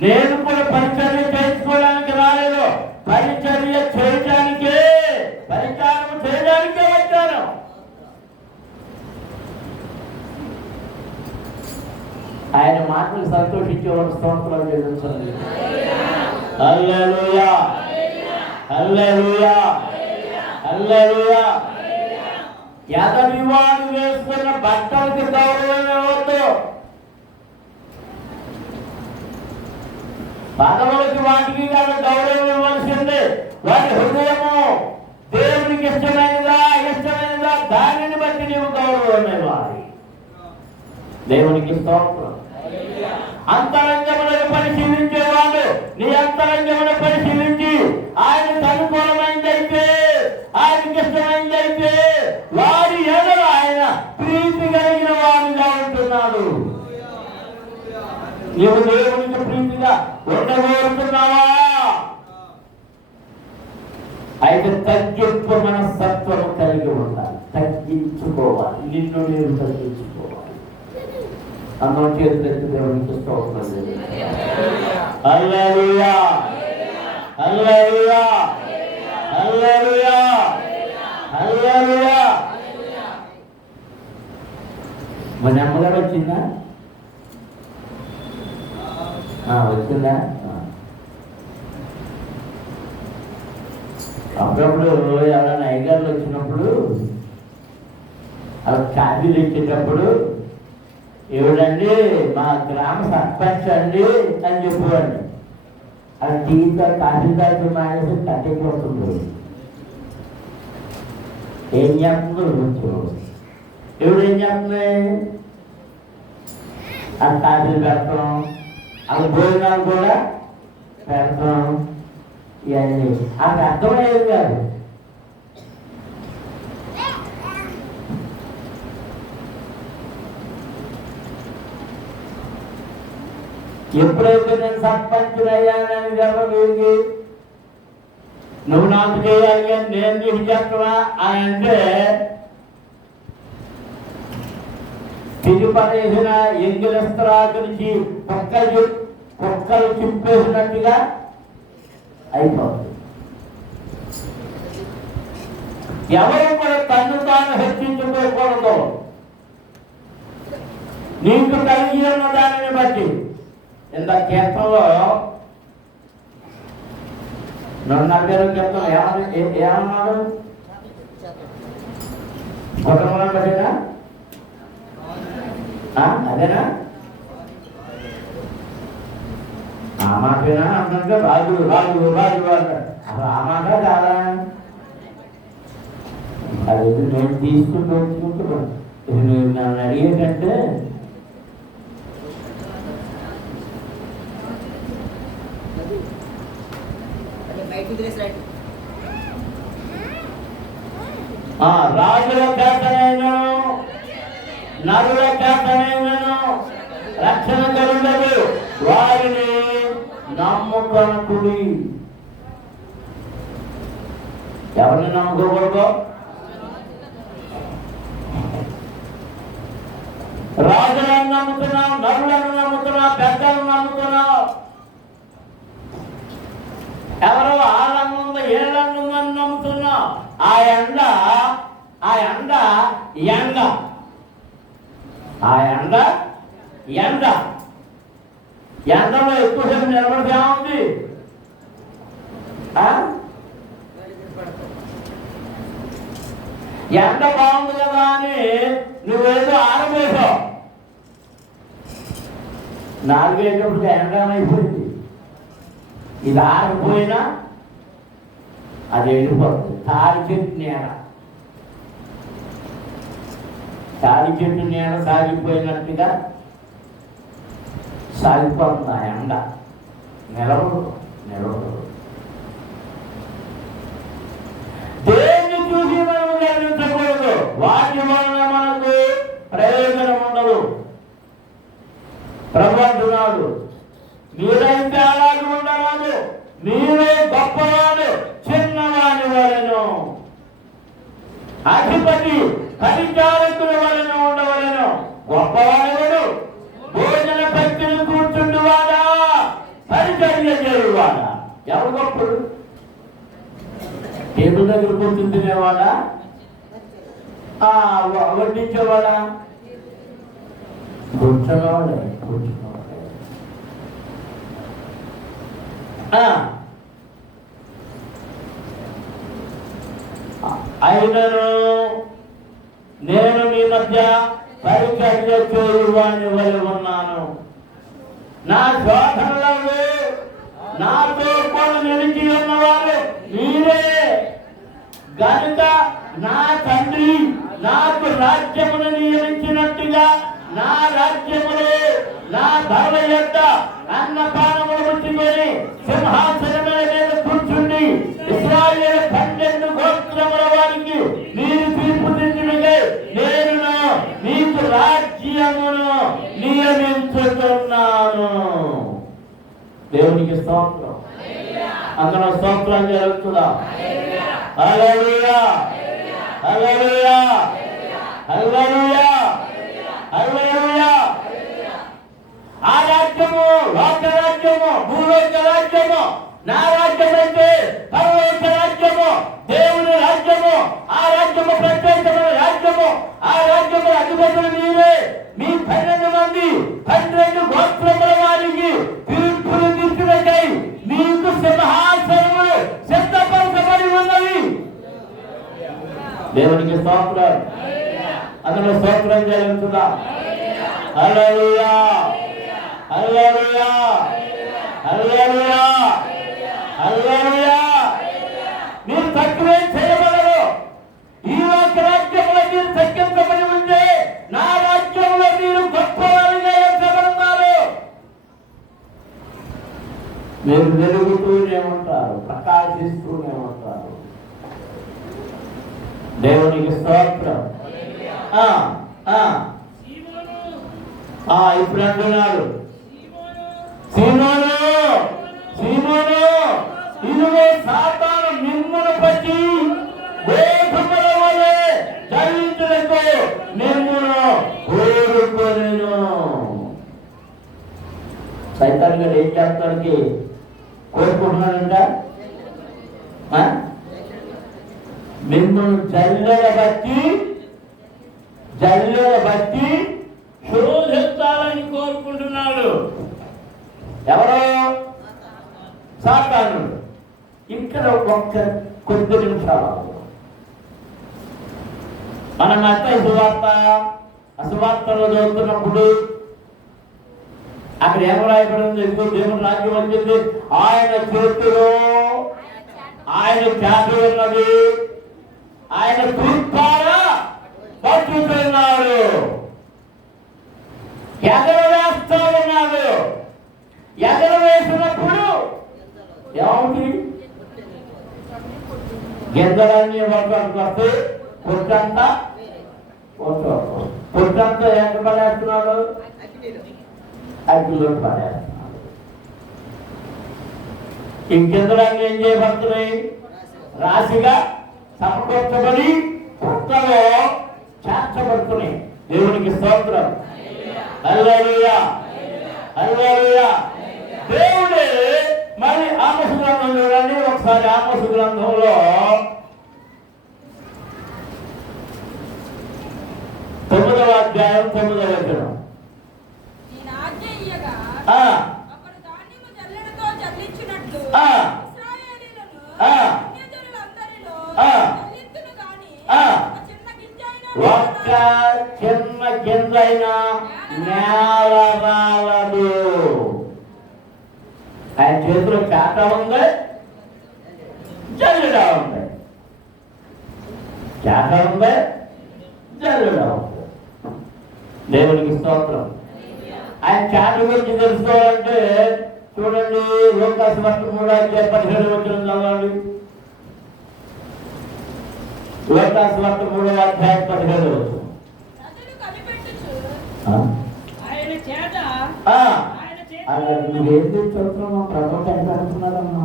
నేను కూడా పరిచర్య చేసుకోవడానికి రాలేదు, పరిచర్య చేయడానికే, పరిచారం చేయడానికే వచ్చాను. మాటలు సంతోషించేవారు స్తోత్రాలు చెల్లించండి. హల్లెలూయా, హల్లెలూయా, హల్లెలూయా. ఎదటి వాడు వేసుకున్న బట్టలకి గౌరవం ఇవ్వద్దు, పదవులకి వాటికి కాదు గౌరవం ఇవ్వాల్సిందే. వాటి హృదయము దేవునికి ఇష్టమైనదా ఇష్టమైనదా దానిని బట్టి నీవు గౌరవం ఇవ్వాలి. దేవునికి స్తోత్రం. అంతరంగములను పరిశీలించేవాడు నీ అంతరంగమును పరిశీలించి ఆయనకు అనుకూలమైందైతే, ఆయనకి ఇష్టమైందైతే వారి ఎడల ఆయన ప్రీతి కలిగిన వాడిగా ఉంటున్నాడు. నీవు దేవునికి ప్రీతిగా ఉండగోరుతున్నావా? అయితే తగ్గింపు మనస్తత్వము కలిగి ఉండాలి, తగ్గించుకోవాలి, నిన్ను నేను తగ్గించుకోవాలి. అందరం చేతులెత్తి దేవునికి స్తోత్రం. హల్లెలూయా, హల్లెలూయా, హల్లెలూయా, హల్లెలూయా. మన అమ్మగారు వచ్చిందా? వచ్చిందా? అప్పుడప్పుడు ఎవరైనా అయ్యగారులు వచ్చినప్పుడు అలా ఖాళీలు ఇచ్చేటప్పుడు ఎవడండి మా గ్రామ సర్పంచ్ అండి అని చెప్పేవాడిని. అది టీతో కాఫీ తాగి మానేసి కట్టెక్కిపోతుంది. ఏం చేస్తుందో కొంచెం ఎవడేం చేస్తుంది, ఆ కాఫీలు పెడతాం, అది భోజనాలు కూడా పెడతాం. ఇవన్నీ అది అర్థమయ్యేది కాదు. ఎప్పుడైతే నేను సర్పంచులు అయ్యానని ఎవరికి నువ్వు నాకు చేయాలి అని నేను నీకు చెప్పవా అని అంటే తిరిపడేసిన ఎంగిలిస్తరాకునికి కుక్కలు చింపేసినట్టుగా అయిపోతుంది. ఎవరు కూడా తను తాను హెచ్చించుకోకూడదు. నీకు కలిగి ఉన్న దానిని బట్టి ఇంత కీర్తనలో 140 కీర్తన ఏమన్నాడు? కుటుంబం బట్టినా అదేనా? ఆ మాటేనా అన్నట్టుగా రాజు రాజు రాజు అసలు ఆ మాట కాదా? అది నేను తీసుకుంటూ వచ్చుకుంటున్నాను. నేను నన్ను అడిగేటంటే రాజుల చేతనైనను నరుల చేతనైనను రక్షణ కలుగదు, వారిని నమ్ముకొనకుడి. ఎవరిని నమ్ముకోకూడదు? రాజులను నమ్ముతున్నావు, నరులను నమ్ముతున్నావు, పెద్దలను నమ్ముతున్నావు. ఎవరో ఆళ్ళందు ఏళ్ళందు అని నమ్ముతున్నావు. ఆ ఎండ ఎండలో ఎక్కువసేపు నిలబడితే ఏముంది? ఎండ బాగుంది కదా అని నువ్వేదో ఆరబోసావు. 4 గంటలకి ఎండమైపోయింది. ఇది ఆరిపోయినా అది వెళ్ళిపోతుంది. తాడి చెట్టు నీడ సాగిపోయినట్టుగా సాగిపోతుంది. ఆ ఎండ నిలవదు. దేన్ని చూసి మనం గర్వించకూడదు. వాటి వలన మనకు ప్రయోజనం ఉండదు. ప్రభు అంటున్నాడు, మీరైతే అలాగే ఉండరాదు, మీరే గొప్పవాడు చిన్నవాడి వలెను, అధిపతి పరిచారకుల వలన ఉండవలను. గొప్పవాడు భోజన పత్తిని కూర్చుండువాడా, పరిచర్య చేయువాడా. ఎవరు గొప్పడు? టేబుల్ దగ్గర కూర్చుని తినేవాడా, వడ్డించేవాడా? కూర్చున్నవాడే. అయినను నేను మీ మధ్య పరిచర్య చేయువాని వలె ఉన్నాను. నా శోధనలలో నాతో కూడా నిలిచి ఉన్నవారు మీరే గనుక నా తండ్రి నాకు రాజ్యమును నియమించినట్టుగా నా రాజ్యములో నా ధర్మ యొక్క అన్నపానములు పుచ్చుకొని సింహాసనముల మీద కూర్చుండి ఇశ్రాయేలు 12 గోత్రముల వారికి మీరు తీర్పు తీర్చుటకై నేను మీకు రాజ్యమును నియమించుతున్నాను. దేవునికి స్తోత్రం. అందరూ స్తోత్రం జరుగుతుందా? హల్లెలూయా, హల్లెలూయా, హల్లెలూయా, హల్లెలూయా. ఆ రాజ్యము లోక రాజ్యము, భూలోక రాజ్యము నా రాజ్యమైతే పరలోక రాజ్యము దేవుని రాజ్యము. ఆ రాజ్యము ప్రత్యేకమైన రాజ్యము. ఆ రాజ్యము అధిపతులు మీరే. మీ 12 మంది 12 గోత్రముల వారికి తీర్పులు తీర్చుటకై మీకు సింహాసనములు సిద్ధపరచబడి ఉన్నవి. దేవునికి స్తోత్రం. అందులో స్తోత్రం జరుగుతుందా? హల్లెలూయా, హల్లెలూయా, హల్లెలూయా, హల్లెలూయా. మీరు తక్కువే చేయబడరు. ఈ లోక రాజ్యంలో మీరు తగ్గించబడి ఉంటే నా రాజ్యంలో మీరు గొప్పవారిగా ఎంచబడతారు. మీరు వెలుగుతూనే ఉంటారు, ప్రకాశిస్తూనే ఉంటారు. దేవునికి స్తోత్రం. ఇప్పుడు అంటున్నాడు, సీమోను, సీమోను, ఇదిగో సాతాను మిమ్మును పట్టి గోధుమల వలె జయించుటకు మిమ్మును కోరుకొనెను. సైతాన్ గారు ఏం చేస్తానికి కోరుకుంటున్నాడంట? మిమ్మల్ని జల్లెడ బట్టి శోధించాలని కోరుకుంటున్నాడు. ఎవరో? సాతాను. ఇక్కడ ఒక్క కొద్ది నిమిషాలు మనం అసువార్తలో చదువుతున్నప్పుడు అక్కడ ఏం రాయబడింది? దేవుని రాజ్యం వచ్చింది. ఆయన చేతిలో ఆయన చేత ఉన్నది. ఆయన కృపారా పట్టుకున్నాడు, ఎగరవేస్తా ఉన్నాడు. ఎగరవేసినప్పుడు ఏమవుతుంది? గింజలన్నీ ఒకరికి వస్తే పొట్టంతా ఎక్కడ పడేస్తున్నాడు? అగ్గిలో పడేస్తున్నాడు. ఈ గింజలన్నీ ఏం చేయబడుతున్నాయి? రాశిగా సమకూర్చబడి పుట్టలో చేర్చబడుతున్నాయి. దేవునికి స్తోత్రం. హల్లెలూయా, హల్లెలూయా. దేవుడే మరి ఆమోసు గ్రంథం చూడండి ఒకసారి. ఆమోసు గ్రంథంలో 9వ అధ్యాయం 9వ వచనం. ఒక్క చిన్న గింజైనా నేల రాలదు. ఆయన చేతిలో చేత ఉంది, జల్లుడా ఉంది. చేత ఉంది, జల్లుడా ఉంది. దేవునికి స్తోత్రం. ఆయన చేత గురించి తెలుసుకోవాలంటే చూడండి, లూకాసు వార్త 3:17 వచనం చదవండి. లూకాసు వార్త 3:17 వచనం. నువ్వేం చదువుతున్నావు? ప్రభుత్వం ఎంత అనుకున్నారమ్మా?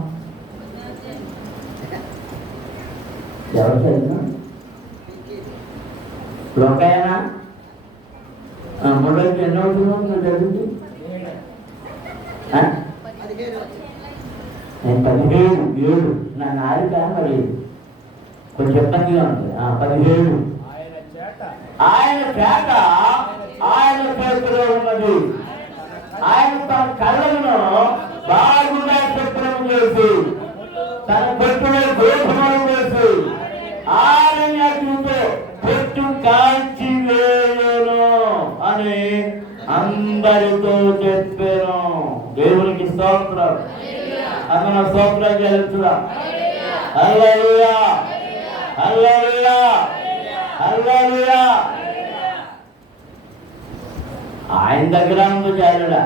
ఎవరు చదివినా? లోకాయనా? 3 ఎన్నో అవుతున్నావు చదివింది? నేను 17 నా నాలుక మరి కొంచెం ఇబ్బందిగా ఉంది. 17 ఆయన చేత ఆయన చేతిలో ఉన్నది. ఆయన తన కళ్ళను బాగుగా శుభ్రం చేసి తన కొట్టులో గోధుమలు వేసి ఆరణ్యతో పొట్టు కాల్చి వేయను అని అందరితో చెప్పాను. దేవునికి స్తోత్రం. అన్న స్తోత్రం చేస్తున్నా. హల్లెలూయా, హల్లెలూయా, హల్లెలూయా. ఆయన దగ్గర చాలుడా.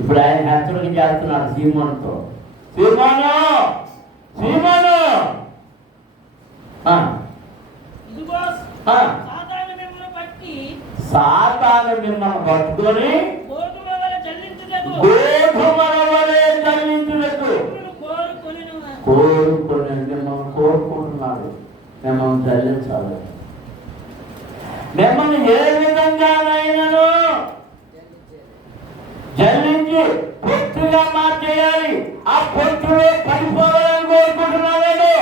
ఇప్పుడు ఆయన హెచ్చరిక చేస్తున్నాడు సీమోనుతో. సీమోను, సీమోను, సాతాను మిమ్మల్ని పట్టుకొని గోధుమల వలె జల్లించుటకు కోరుకొని మిమ్మల్ని కోరుకుంటున్నాడు. మిమ్మల్ని జల్లించాలి. మిమ్మల్ని ఏ విధంగానైనాను జల్లించి పొట్టుగా మార్చేయాలి. ఆ పొట్టులో పడిపోవాలని కోరుకుంటున్నాడు.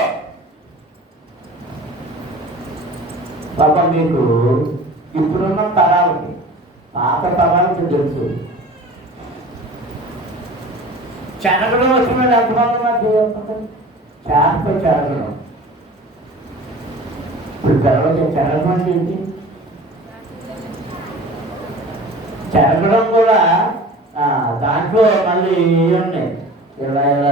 పాప మీకు ఇప్పుడున్న తరాలకి, పాత తరాలకి తెలుసు చెరగడం వచ్చినాడు. ఎంతమంది చేప చెరగడం. ఇప్పుడు చెరగడం అంటే ఏంటి? చెరగడం కూడా దాంట్లో మళ్ళీ ఉన్నాయి. ఇలా ఇలా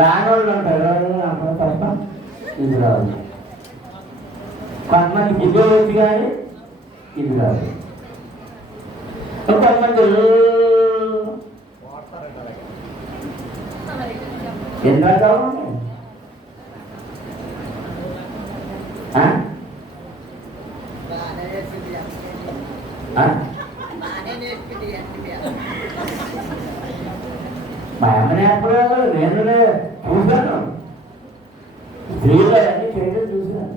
రానోళ్ళు ఉంటారు తప్ప ఇది రాదు. కొంతమంది బిజీ వచ్చి కానీ ఇది రాదు. కొంతమంది ఎంత కావాలి మా అమ్మని ఎప్పుడు నేను చూశాను. స్త్రీలు అన్నీ చేయడం చూశాను.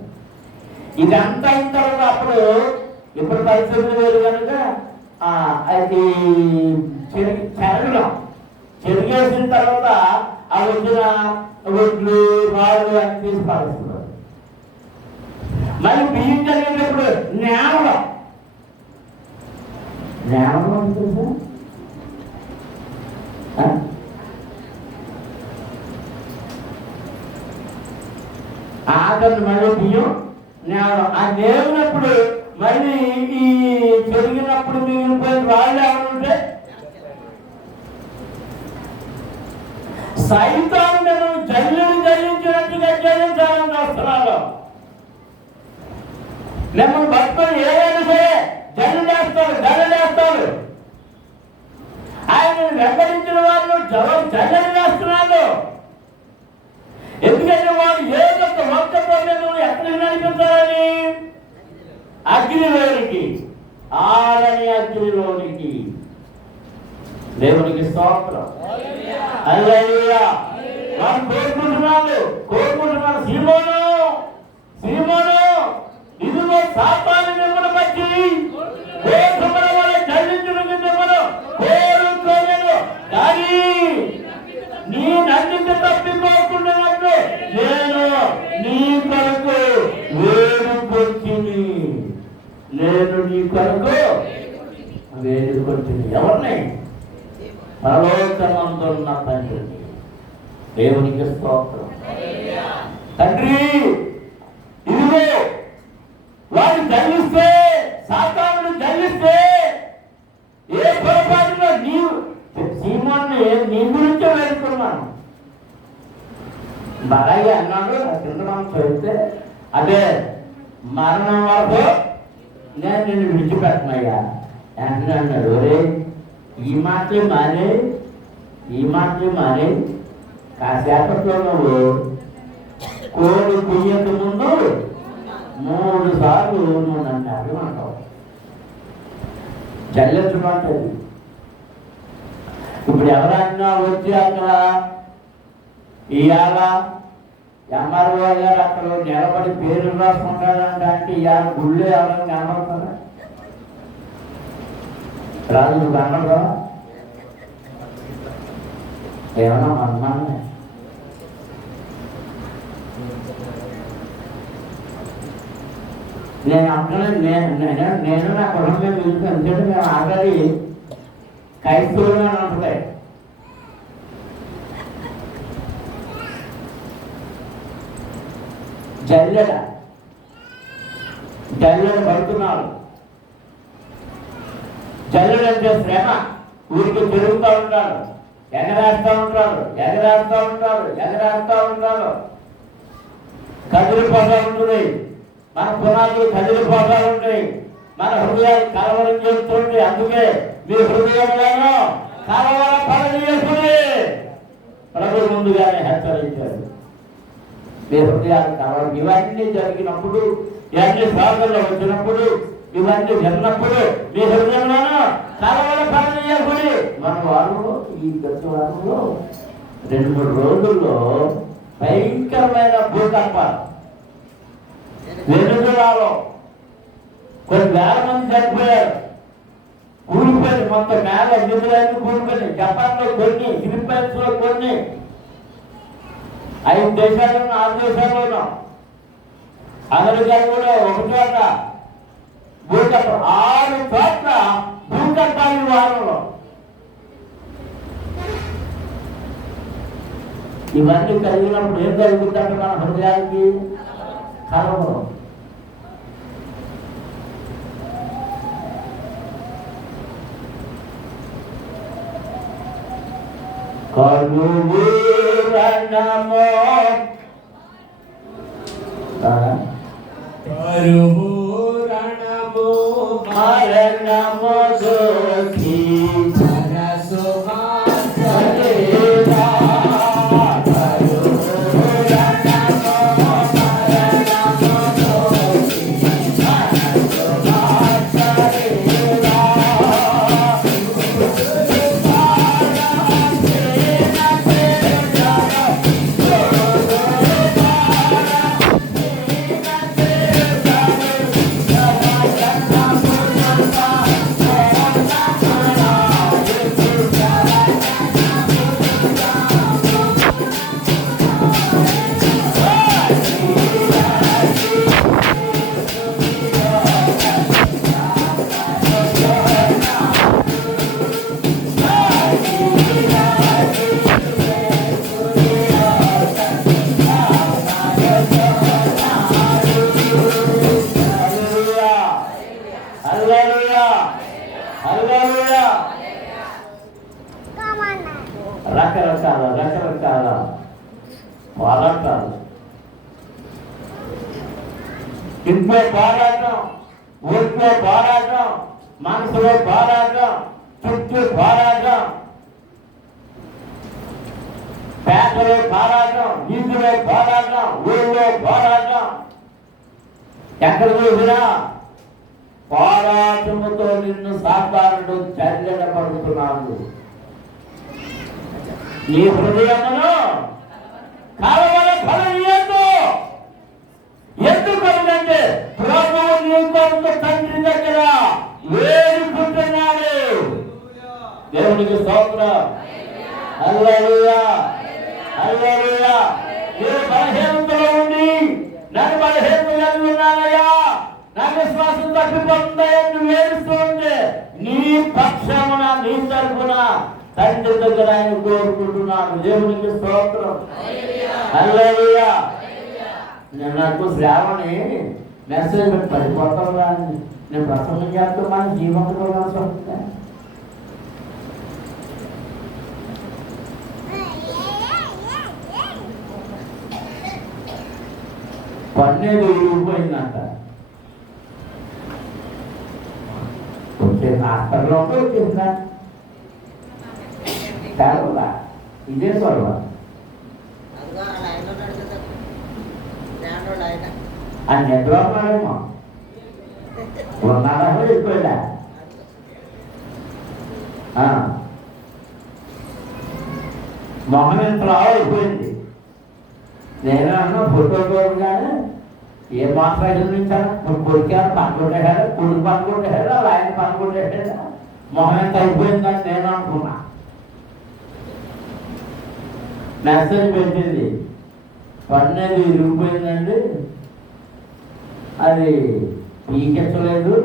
ఇదంతా అయిన తర్వాత అప్పుడు ఇప్పుడు పరిస్థితులు వేరు కనుక అది చెరగడం. చెరిగేసిన తర్వాత ఆ వచ్చిన ఒడ్లు రాళ్ళు అని తీసి పారేస్తున్నారు. మళ్ళీ బియ్యం జరిగేటప్పుడు నేవడం. నేవడం అని చూసా ఆఖరి మళ్ళీ బియ్యం నేవడం. ఆ నేవినప్పుడు మళ్ళీ ఈ చెరిగినప్పుడు మిగిలిపోయిన రాళ్ళు ఏమంటే సైతాన్ని మేము జల్లుని జల్లించినట్టుగా జల్లించాలని చూస్తున్నాడు. మిమ్మల్ని భక్తులు ఏదైనా సరే జల్లు చేస్తాడు. ఆయన వెంబడించిన వాళ్ళు జల్లని చేస్తున్నాడు. ఎందుకంటే వాళ్ళు ఏదో ఒక్క ప్రజలు ఎక్కడికి నడిపించాలని అగ్నిలోనికి, ఆరని అగ్నిలోనికి. దేవునికి స్తోత్రం. హల్లెలూయా. వారు కోరుకుంటున్నాడు. సీమోను, సీమోను, ఇదిగో సాతాను మిమ్మల్ని బట్టి గోధుమల వలె జల్లించుటకు మిమ్మల్ని కోరుకొనెను. కానీ నీ నన్ను తప్పిపోకుండానట్లు నేను నీ కొరకు వేడుకొచ్చిని. నేను నీ కొరకు వేడుకొచ్చిని. ఎవరిని? పరలోకమందున్న తండ్రిని. దేవునికి స్తోత్రం. తండ్రి, ఇదిగో వాడు జల్లిస్తే, సాతానుడు జల్లిస్తే ఏ పొరపాటులో నీవు సీమోన్ని నీ గురించే వేడుకున్నాను. బలాయి అన్నాడు. ఆ కింద మనం చదివితే అదే మరణం వరకు నేను నిన్ను విడిచిపెట్టనయ్యా అంటే అన్నాడు. ఒరే ఈ మాటలు మానే కాసేపట్లో నువ్వు కోడి కుయ్యక ముందు 3 సార్లు నువ్వు నన్ను అడగమంటావు. జల్లించమంటది. ఇప్పుడు ఎవరన్నా వచ్చి అక్కడ ఇవాళ ఎంఆర్ఓ గారు అక్కడ నిలబడి పేరు రాసుకుంటాడంట. అంటే ఇవాళ గుళ్ళు ఎవరైనా కనబడతారా? రాజు నువ్వు కనబడరా? ఏమన్నా అనుమానమే. నేను అక్కడ నేను నా కుటుంబం పిలుస్తాను. ఎందుకంటే మేము ఆల్రెడీ క్రైస్తవులుగా ఉంటాయి. జల్లెడ పడుతున్నారు. జల్లెడ అంటే శ్రమ. ఊరికి తిరుగుతూ ఉంటారు, ఎగరేస్తూ ఉంటారు. కదిలిపోతూ ఉంటుంది. మన పునాదులు కదిలిపోతూ ఉంటాయి. మన హృదయాలు కలవరం చేస్తుంటాయి. అందుకే మీ హృదయంలో కలవర పడనీయకుడి ప్రభు ముందుగానే హెచ్చరించారు. మీ హృదయాలు కలవరం. ఇవన్నీ జరిగినప్పుడు, ఇవన్నీ సాధనలు వచ్చినప్పుడు, ఇవన్నీ విన్నప్పుడు మీ హృదయంలోనూ కలవర పడనీయకుడి. మన వారంలో, ఈ గత వారంలో 2-3 రోజుల్లో భయంకరమైన భూకంపాలు. వెనుజులాలో కొన్ని వేల మంది చనిపోయారు. కూలిపోయి మొత్తం నేల నిధులన్నీ కూలిపోయి. జపాన్లో కొన్ని, ఫిలిప్పైన్స్ లో కొన్ని, 5 దేశాల్లోనూ 6 దేశాల్లోనూ, అమెరికా కూడా ఒక చోట భూకంపం, 6 చోట్ల భూకంపాలు ఈ వారంలో. ఇవన్నీ కలిగినప్పుడు ఏం జరుగుతుందంటే మన హృదయానికి కలవరం. కరువు రణము మరణము దోచి రకరకాల పోరాటాలు. ఇంట్లో పోరాటం, ఊరిలో పోరాటం, మనసులో పోరాటం, చుట్టూ పోరాటం, పేటలో పోరాటం, వీధిలో పోరాటం, ఊళ్ళో పోరాటం. ఎక్కడ చూసినా పోరాటముతో నిన్ను సాధారణుడు చర్యన పడుతున్నాడు. నీ హృదయమును కలవర పడనీయొద్దు. ఎందుకంటే ప్రభువు నీ కొరకు తండ్రి దగ్గర వేడుకుంటున్నాడు. దేవునికి స్తోత్రం. హల్లెలూయా, హల్లెలూయా. నేను బలహీనతలో ఉండి నన్ను బలహీనత కలిగి ఉన్నానయ్యా, నా విశ్వాసం తప్పిపోతుందని వేడుస్తూ ఉంటే నీ పక్షమున, నీ తరపున తండ్రి దగ్గర ఆయన కోరుకుంటున్నాను. దేవునికి స్తోత్రం. హల్లెలూయా. నేను నాకు శ్రావణి మెసేజ్ పెట్టి పడిపోతాను కానీ నేను ప్రసంగం చేస్తూ మన జీవంతో కలిసి వస్తుంది. పన్నేది ఊరిపోయిందంట. వచ్చేసిన హాస్పిటల్లో వచ్చేసిన కావాలా ఇదే గొడవ. ఆ నిద్రపోయేమో ఉన్నాడా వెళ్ళిపోయా. మొహం ఎంత అయిపోయింది. నేను అన్నా ఫోటో చూడగానే ఏ మాట్లాడి నుంచాను కొడుకాను పనుకుంటాడా, కొడుకు పనుకుంటాడా, ఆయన పనుకుంటాడా, మొహం ఎంత అయిపోయిందని నేను అనుకున్నా. మెసేజ్ పెట్టింది, పన్నేది ఇరిగిపోయిందండి, అది పీకించలేదు.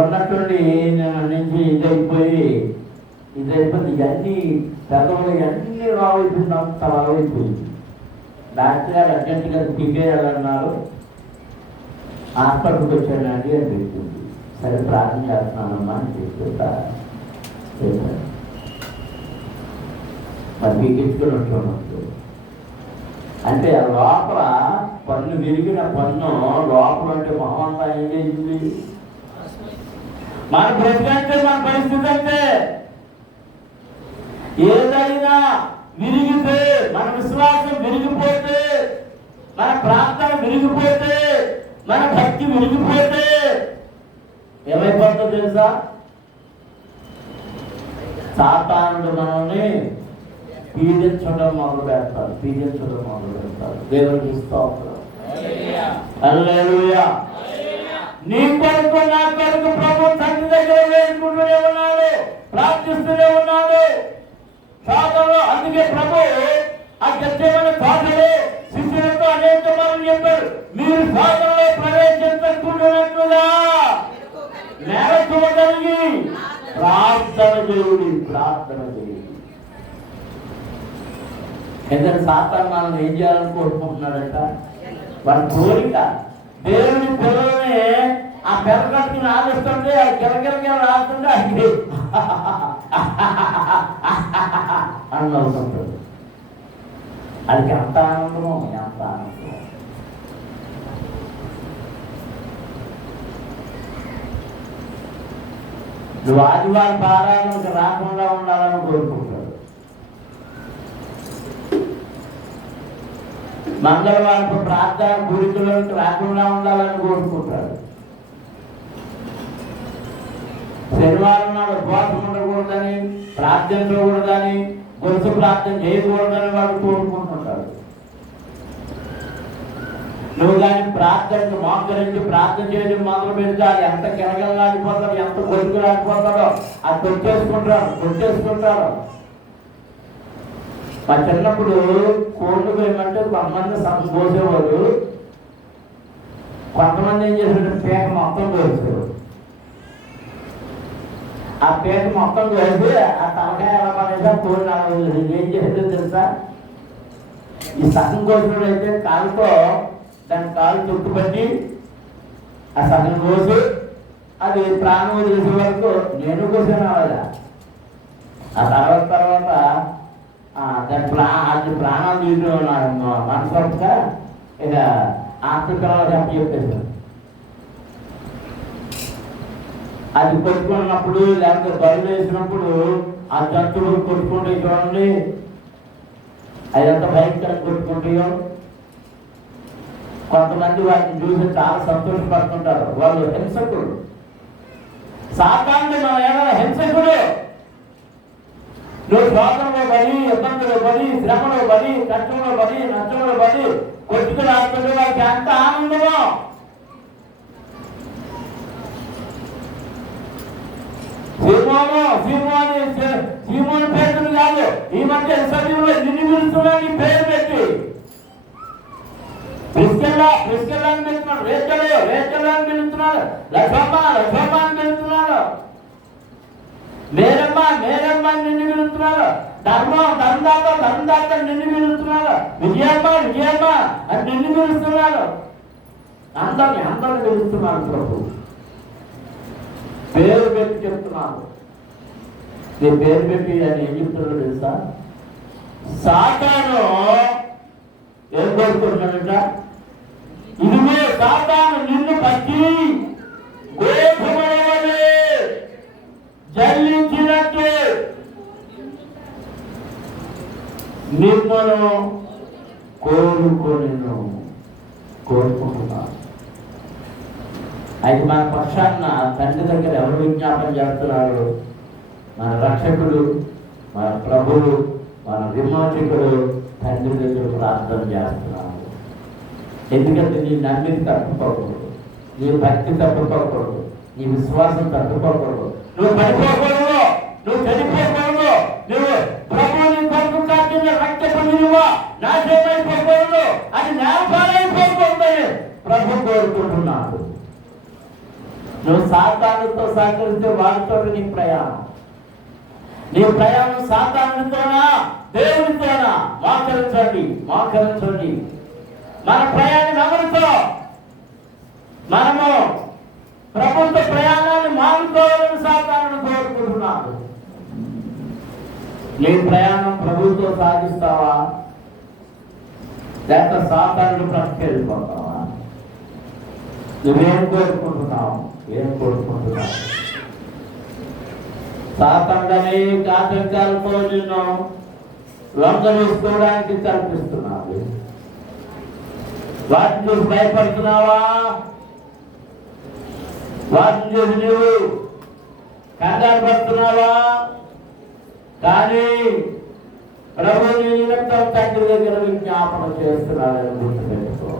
ఉన్నట్టుండి నుంచి ఇదైపోయి ఇవన్నీ పెదవులు ఇవన్నీ రావైపోయింది, అంత రావైపోయింది. డాక్టర్ గారు అర్జెంటుగా పీకేయాలన్నారు. హాస్పిటల్కి వచ్చానండి అని చెప్తుంది. సరే ప్రార్థన చేస్తున్నానమ్మా అని చెప్తా మరి పీకించుకొని ఉంటున్నట్టు అంటే లోపల పన్ను విరిగిన పన్ను లోపల అంటే మహమంతా ఏం చేసింది. మన బ్రతికంటే మన పరిస్థితి అంటే ఏదైనా విరిగితే, మన విశ్వాసం విరిగిపోతే, మన ప్రార్థన విరిగిపోతే, మన భక్తి విరిగిపోతే ఏమైపోతుందో తెలుసా? సాతానుడు మనల్ని పీడించడం మొదలు పెడతారు. దేవుడికి స్తోత్రం. హల్లెలూయా. నీ కొరకు నా కొరకు ప్రభు తండ్రి దగ్గర వేడుకుంటూనే ఉన్నాడు, ప్రార్థిస్తూనే ఉన్నాడు. సాధనలో అందుకే ప్రభు ఆ గెచ్చమని తోటలో శిష్యులతో అనేక మంది చెప్పారు, మీరు సాధనలో ప్రవేశించుకుంటున్నట్లుగా నేరకలిగి ప్రార్థన చేయుడి. ఎందుకంటే సాతాను మనల్ని ఏం చేయాలని కోరుకుంటున్నాడంట? వాడి కోరిక దేవుని పిల్లల్ని ఆ పెరగట్టుకుని ఆలోస్తుంటే ఆ గిరగిరగిర రాస్తుంటే అది అని అవుతుంటుంది. అది ఎంత ఆనందమో, ఎంత ఆనందమో. నువ్వు ఆదివారం పారాయణకు రాకుండా ఉండాలని కోరుకుంటాడు. మంగళవారపు ప్రార్థన గుడికి రాకుండా ఉండాలని కోరుకుంటాడు. శనివారం నాడు ఉపవాసం ఉండకూడదని, ప్రార్థించకూడదని, గొలుసు ప్రార్థన చేయకూడదని వాడు కోరుకుంటుంటాడు. నువ్వు కానీ ప్రార్థనకు మోకరించి ప్రార్థన చేయడం మొదలు పెడితే అది ఎంత కిరగలాడిపోతాడో, ఎంత కొడుకులాడిపోతాడో అది కొట్టేసుకుంటాడు. మా చిన్నప్పుడు కోళ్ళు ఏమంటే కొంతమంది సగం కోసేవారు, కొంతమంది ఏం చేశారు పేక మొత్తం కోసేవారు. ఆ పేక మొత్తం కోసి ఆ తలకాయ ఎలా పడేసా కోడి ఏం చేసేదో తెలుసా? ఈ సగం కోసినప్పుడు అయితే కాలుతో దాని కాలు చుట్టుపట్టి ఆ సగం కోసి అది ప్రాణం వదిలేసే వరకు నేను కోసాను అలా. ఆ తర్వాత అది ప్రాణాలు తీసుకో మనసుగా ఇక ఆస్తికరాలు చెప్పేసారు. అది కొట్టుకున్నప్పుడు లేకపోతే బయలు వేసినప్పుడు ఆ జంతువులు కొట్టుకుంటే చూడండి, అదంతా భయంకరంగా కొట్టుకుంటాయో. కొంతమంది వాటిని చూసి చాలా సంతోషపడుతుంటారు. వాళ్ళు హింసకుడు. సాతానుడు మన ఏమైనా హింసకుడు. నువ్వు శోధనలో పడి, ఇబ్బందులు పడి, శ్రమలో పడి, కష్టంలో పడి, నష్టంలో పడి కొట్టుకుని ఆడుతుంటే వారికి ఎంత ఆనందమో. సీమోని పేరు కాదు, ఈ మధ్య సభ్యులు నిన్ను పిలుస్తున్నాడు ఈ పేరు పెట్టి. ప్రిస్కెల్లాని పిలుస్తున్నాడు, రేచలని పిలుస్తున్నాడు, లక్ష్మమ్మని పిలుస్తున్నాడు, మేరమ్మ నిన్ను పిలుస్తున్నాడు, ధర్మదాత నిన్ను పిలుస్తున్నాడు, విజయమ్మ అని నిన్ను పిలుస్తున్నాడు. అందరిని పిలుస్తున్నాడు ప్రభు. పేరు పెట్టి చెప్తున్నాను. నీ పేరు పెట్టి అని ఏం చెప్తున్నాడు తెలుసా? సాతాను ఏం కోరుకుంటున్నాడంట? ఇదిగో సాతాను నిన్ను పట్టి గోధుమలే జల్లించినట్టు నిన్ను కోరుకుంటున్నాను. అయితే మన పక్షాన తండ్రి దగ్గర ఎవరు విజ్ఞాపన చేస్తున్నారు? మన రక్షకుడు, మన ప్రభువు, మన విమోచకుడు తండ్రి దగ్గర ప్రార్థన చేస్తున్నాడు. ఎందుకంటే నీ నమ్మిక తప్పుకోకూడదు, నీ భక్తి తప్పుకోకూడదు, నీ విశ్వాసం తప్పుకోకూడదు, నువ్వు పడిపోకూడదు, నువ్వు చనిపోకూడదు, నువ్వు ప్రభువుని కొరకు కాచిన రక్తపు విలువ నాశనమైపోకూడదు, అది నేలపాలైపోకూడదని ప్రభు నువ్వు సాతానుతో సహకరిస్తే వాడితో నీ ప్రయాణం సాతానుతోనా దేవునితోనా? మోకరించండి. మన ప్రయాణం ఎవరితో? మనము ప్రభుత్వ ప్రయాణాన్ని మానుకోవాలని సాతాను కోరుకుంటున్నాడు. నీ ప్రయాణం ప్రభుత్వం సాగిస్తావా, లేక సాతాను ప్రక్కకి వెళ్ళిపోతావా? నువ్వేం కోరుకుంటున్నావు? సాతాను అనేక ఆటంకాలతో నిన్ను లొంగవేసుకోవడానికి కల్పిస్తున్నాడు. వాటిని చూసి భయపడుతున్నావా? వాటిని చూసి నువ్వు కంగారు పడుతున్నావా? కానీ ప్రభు నీ నిమిత్తం తండ్రి దగ్గర విజ్ఞాపన చేస్తున్నాడని గుర్తుపెట్టుకో.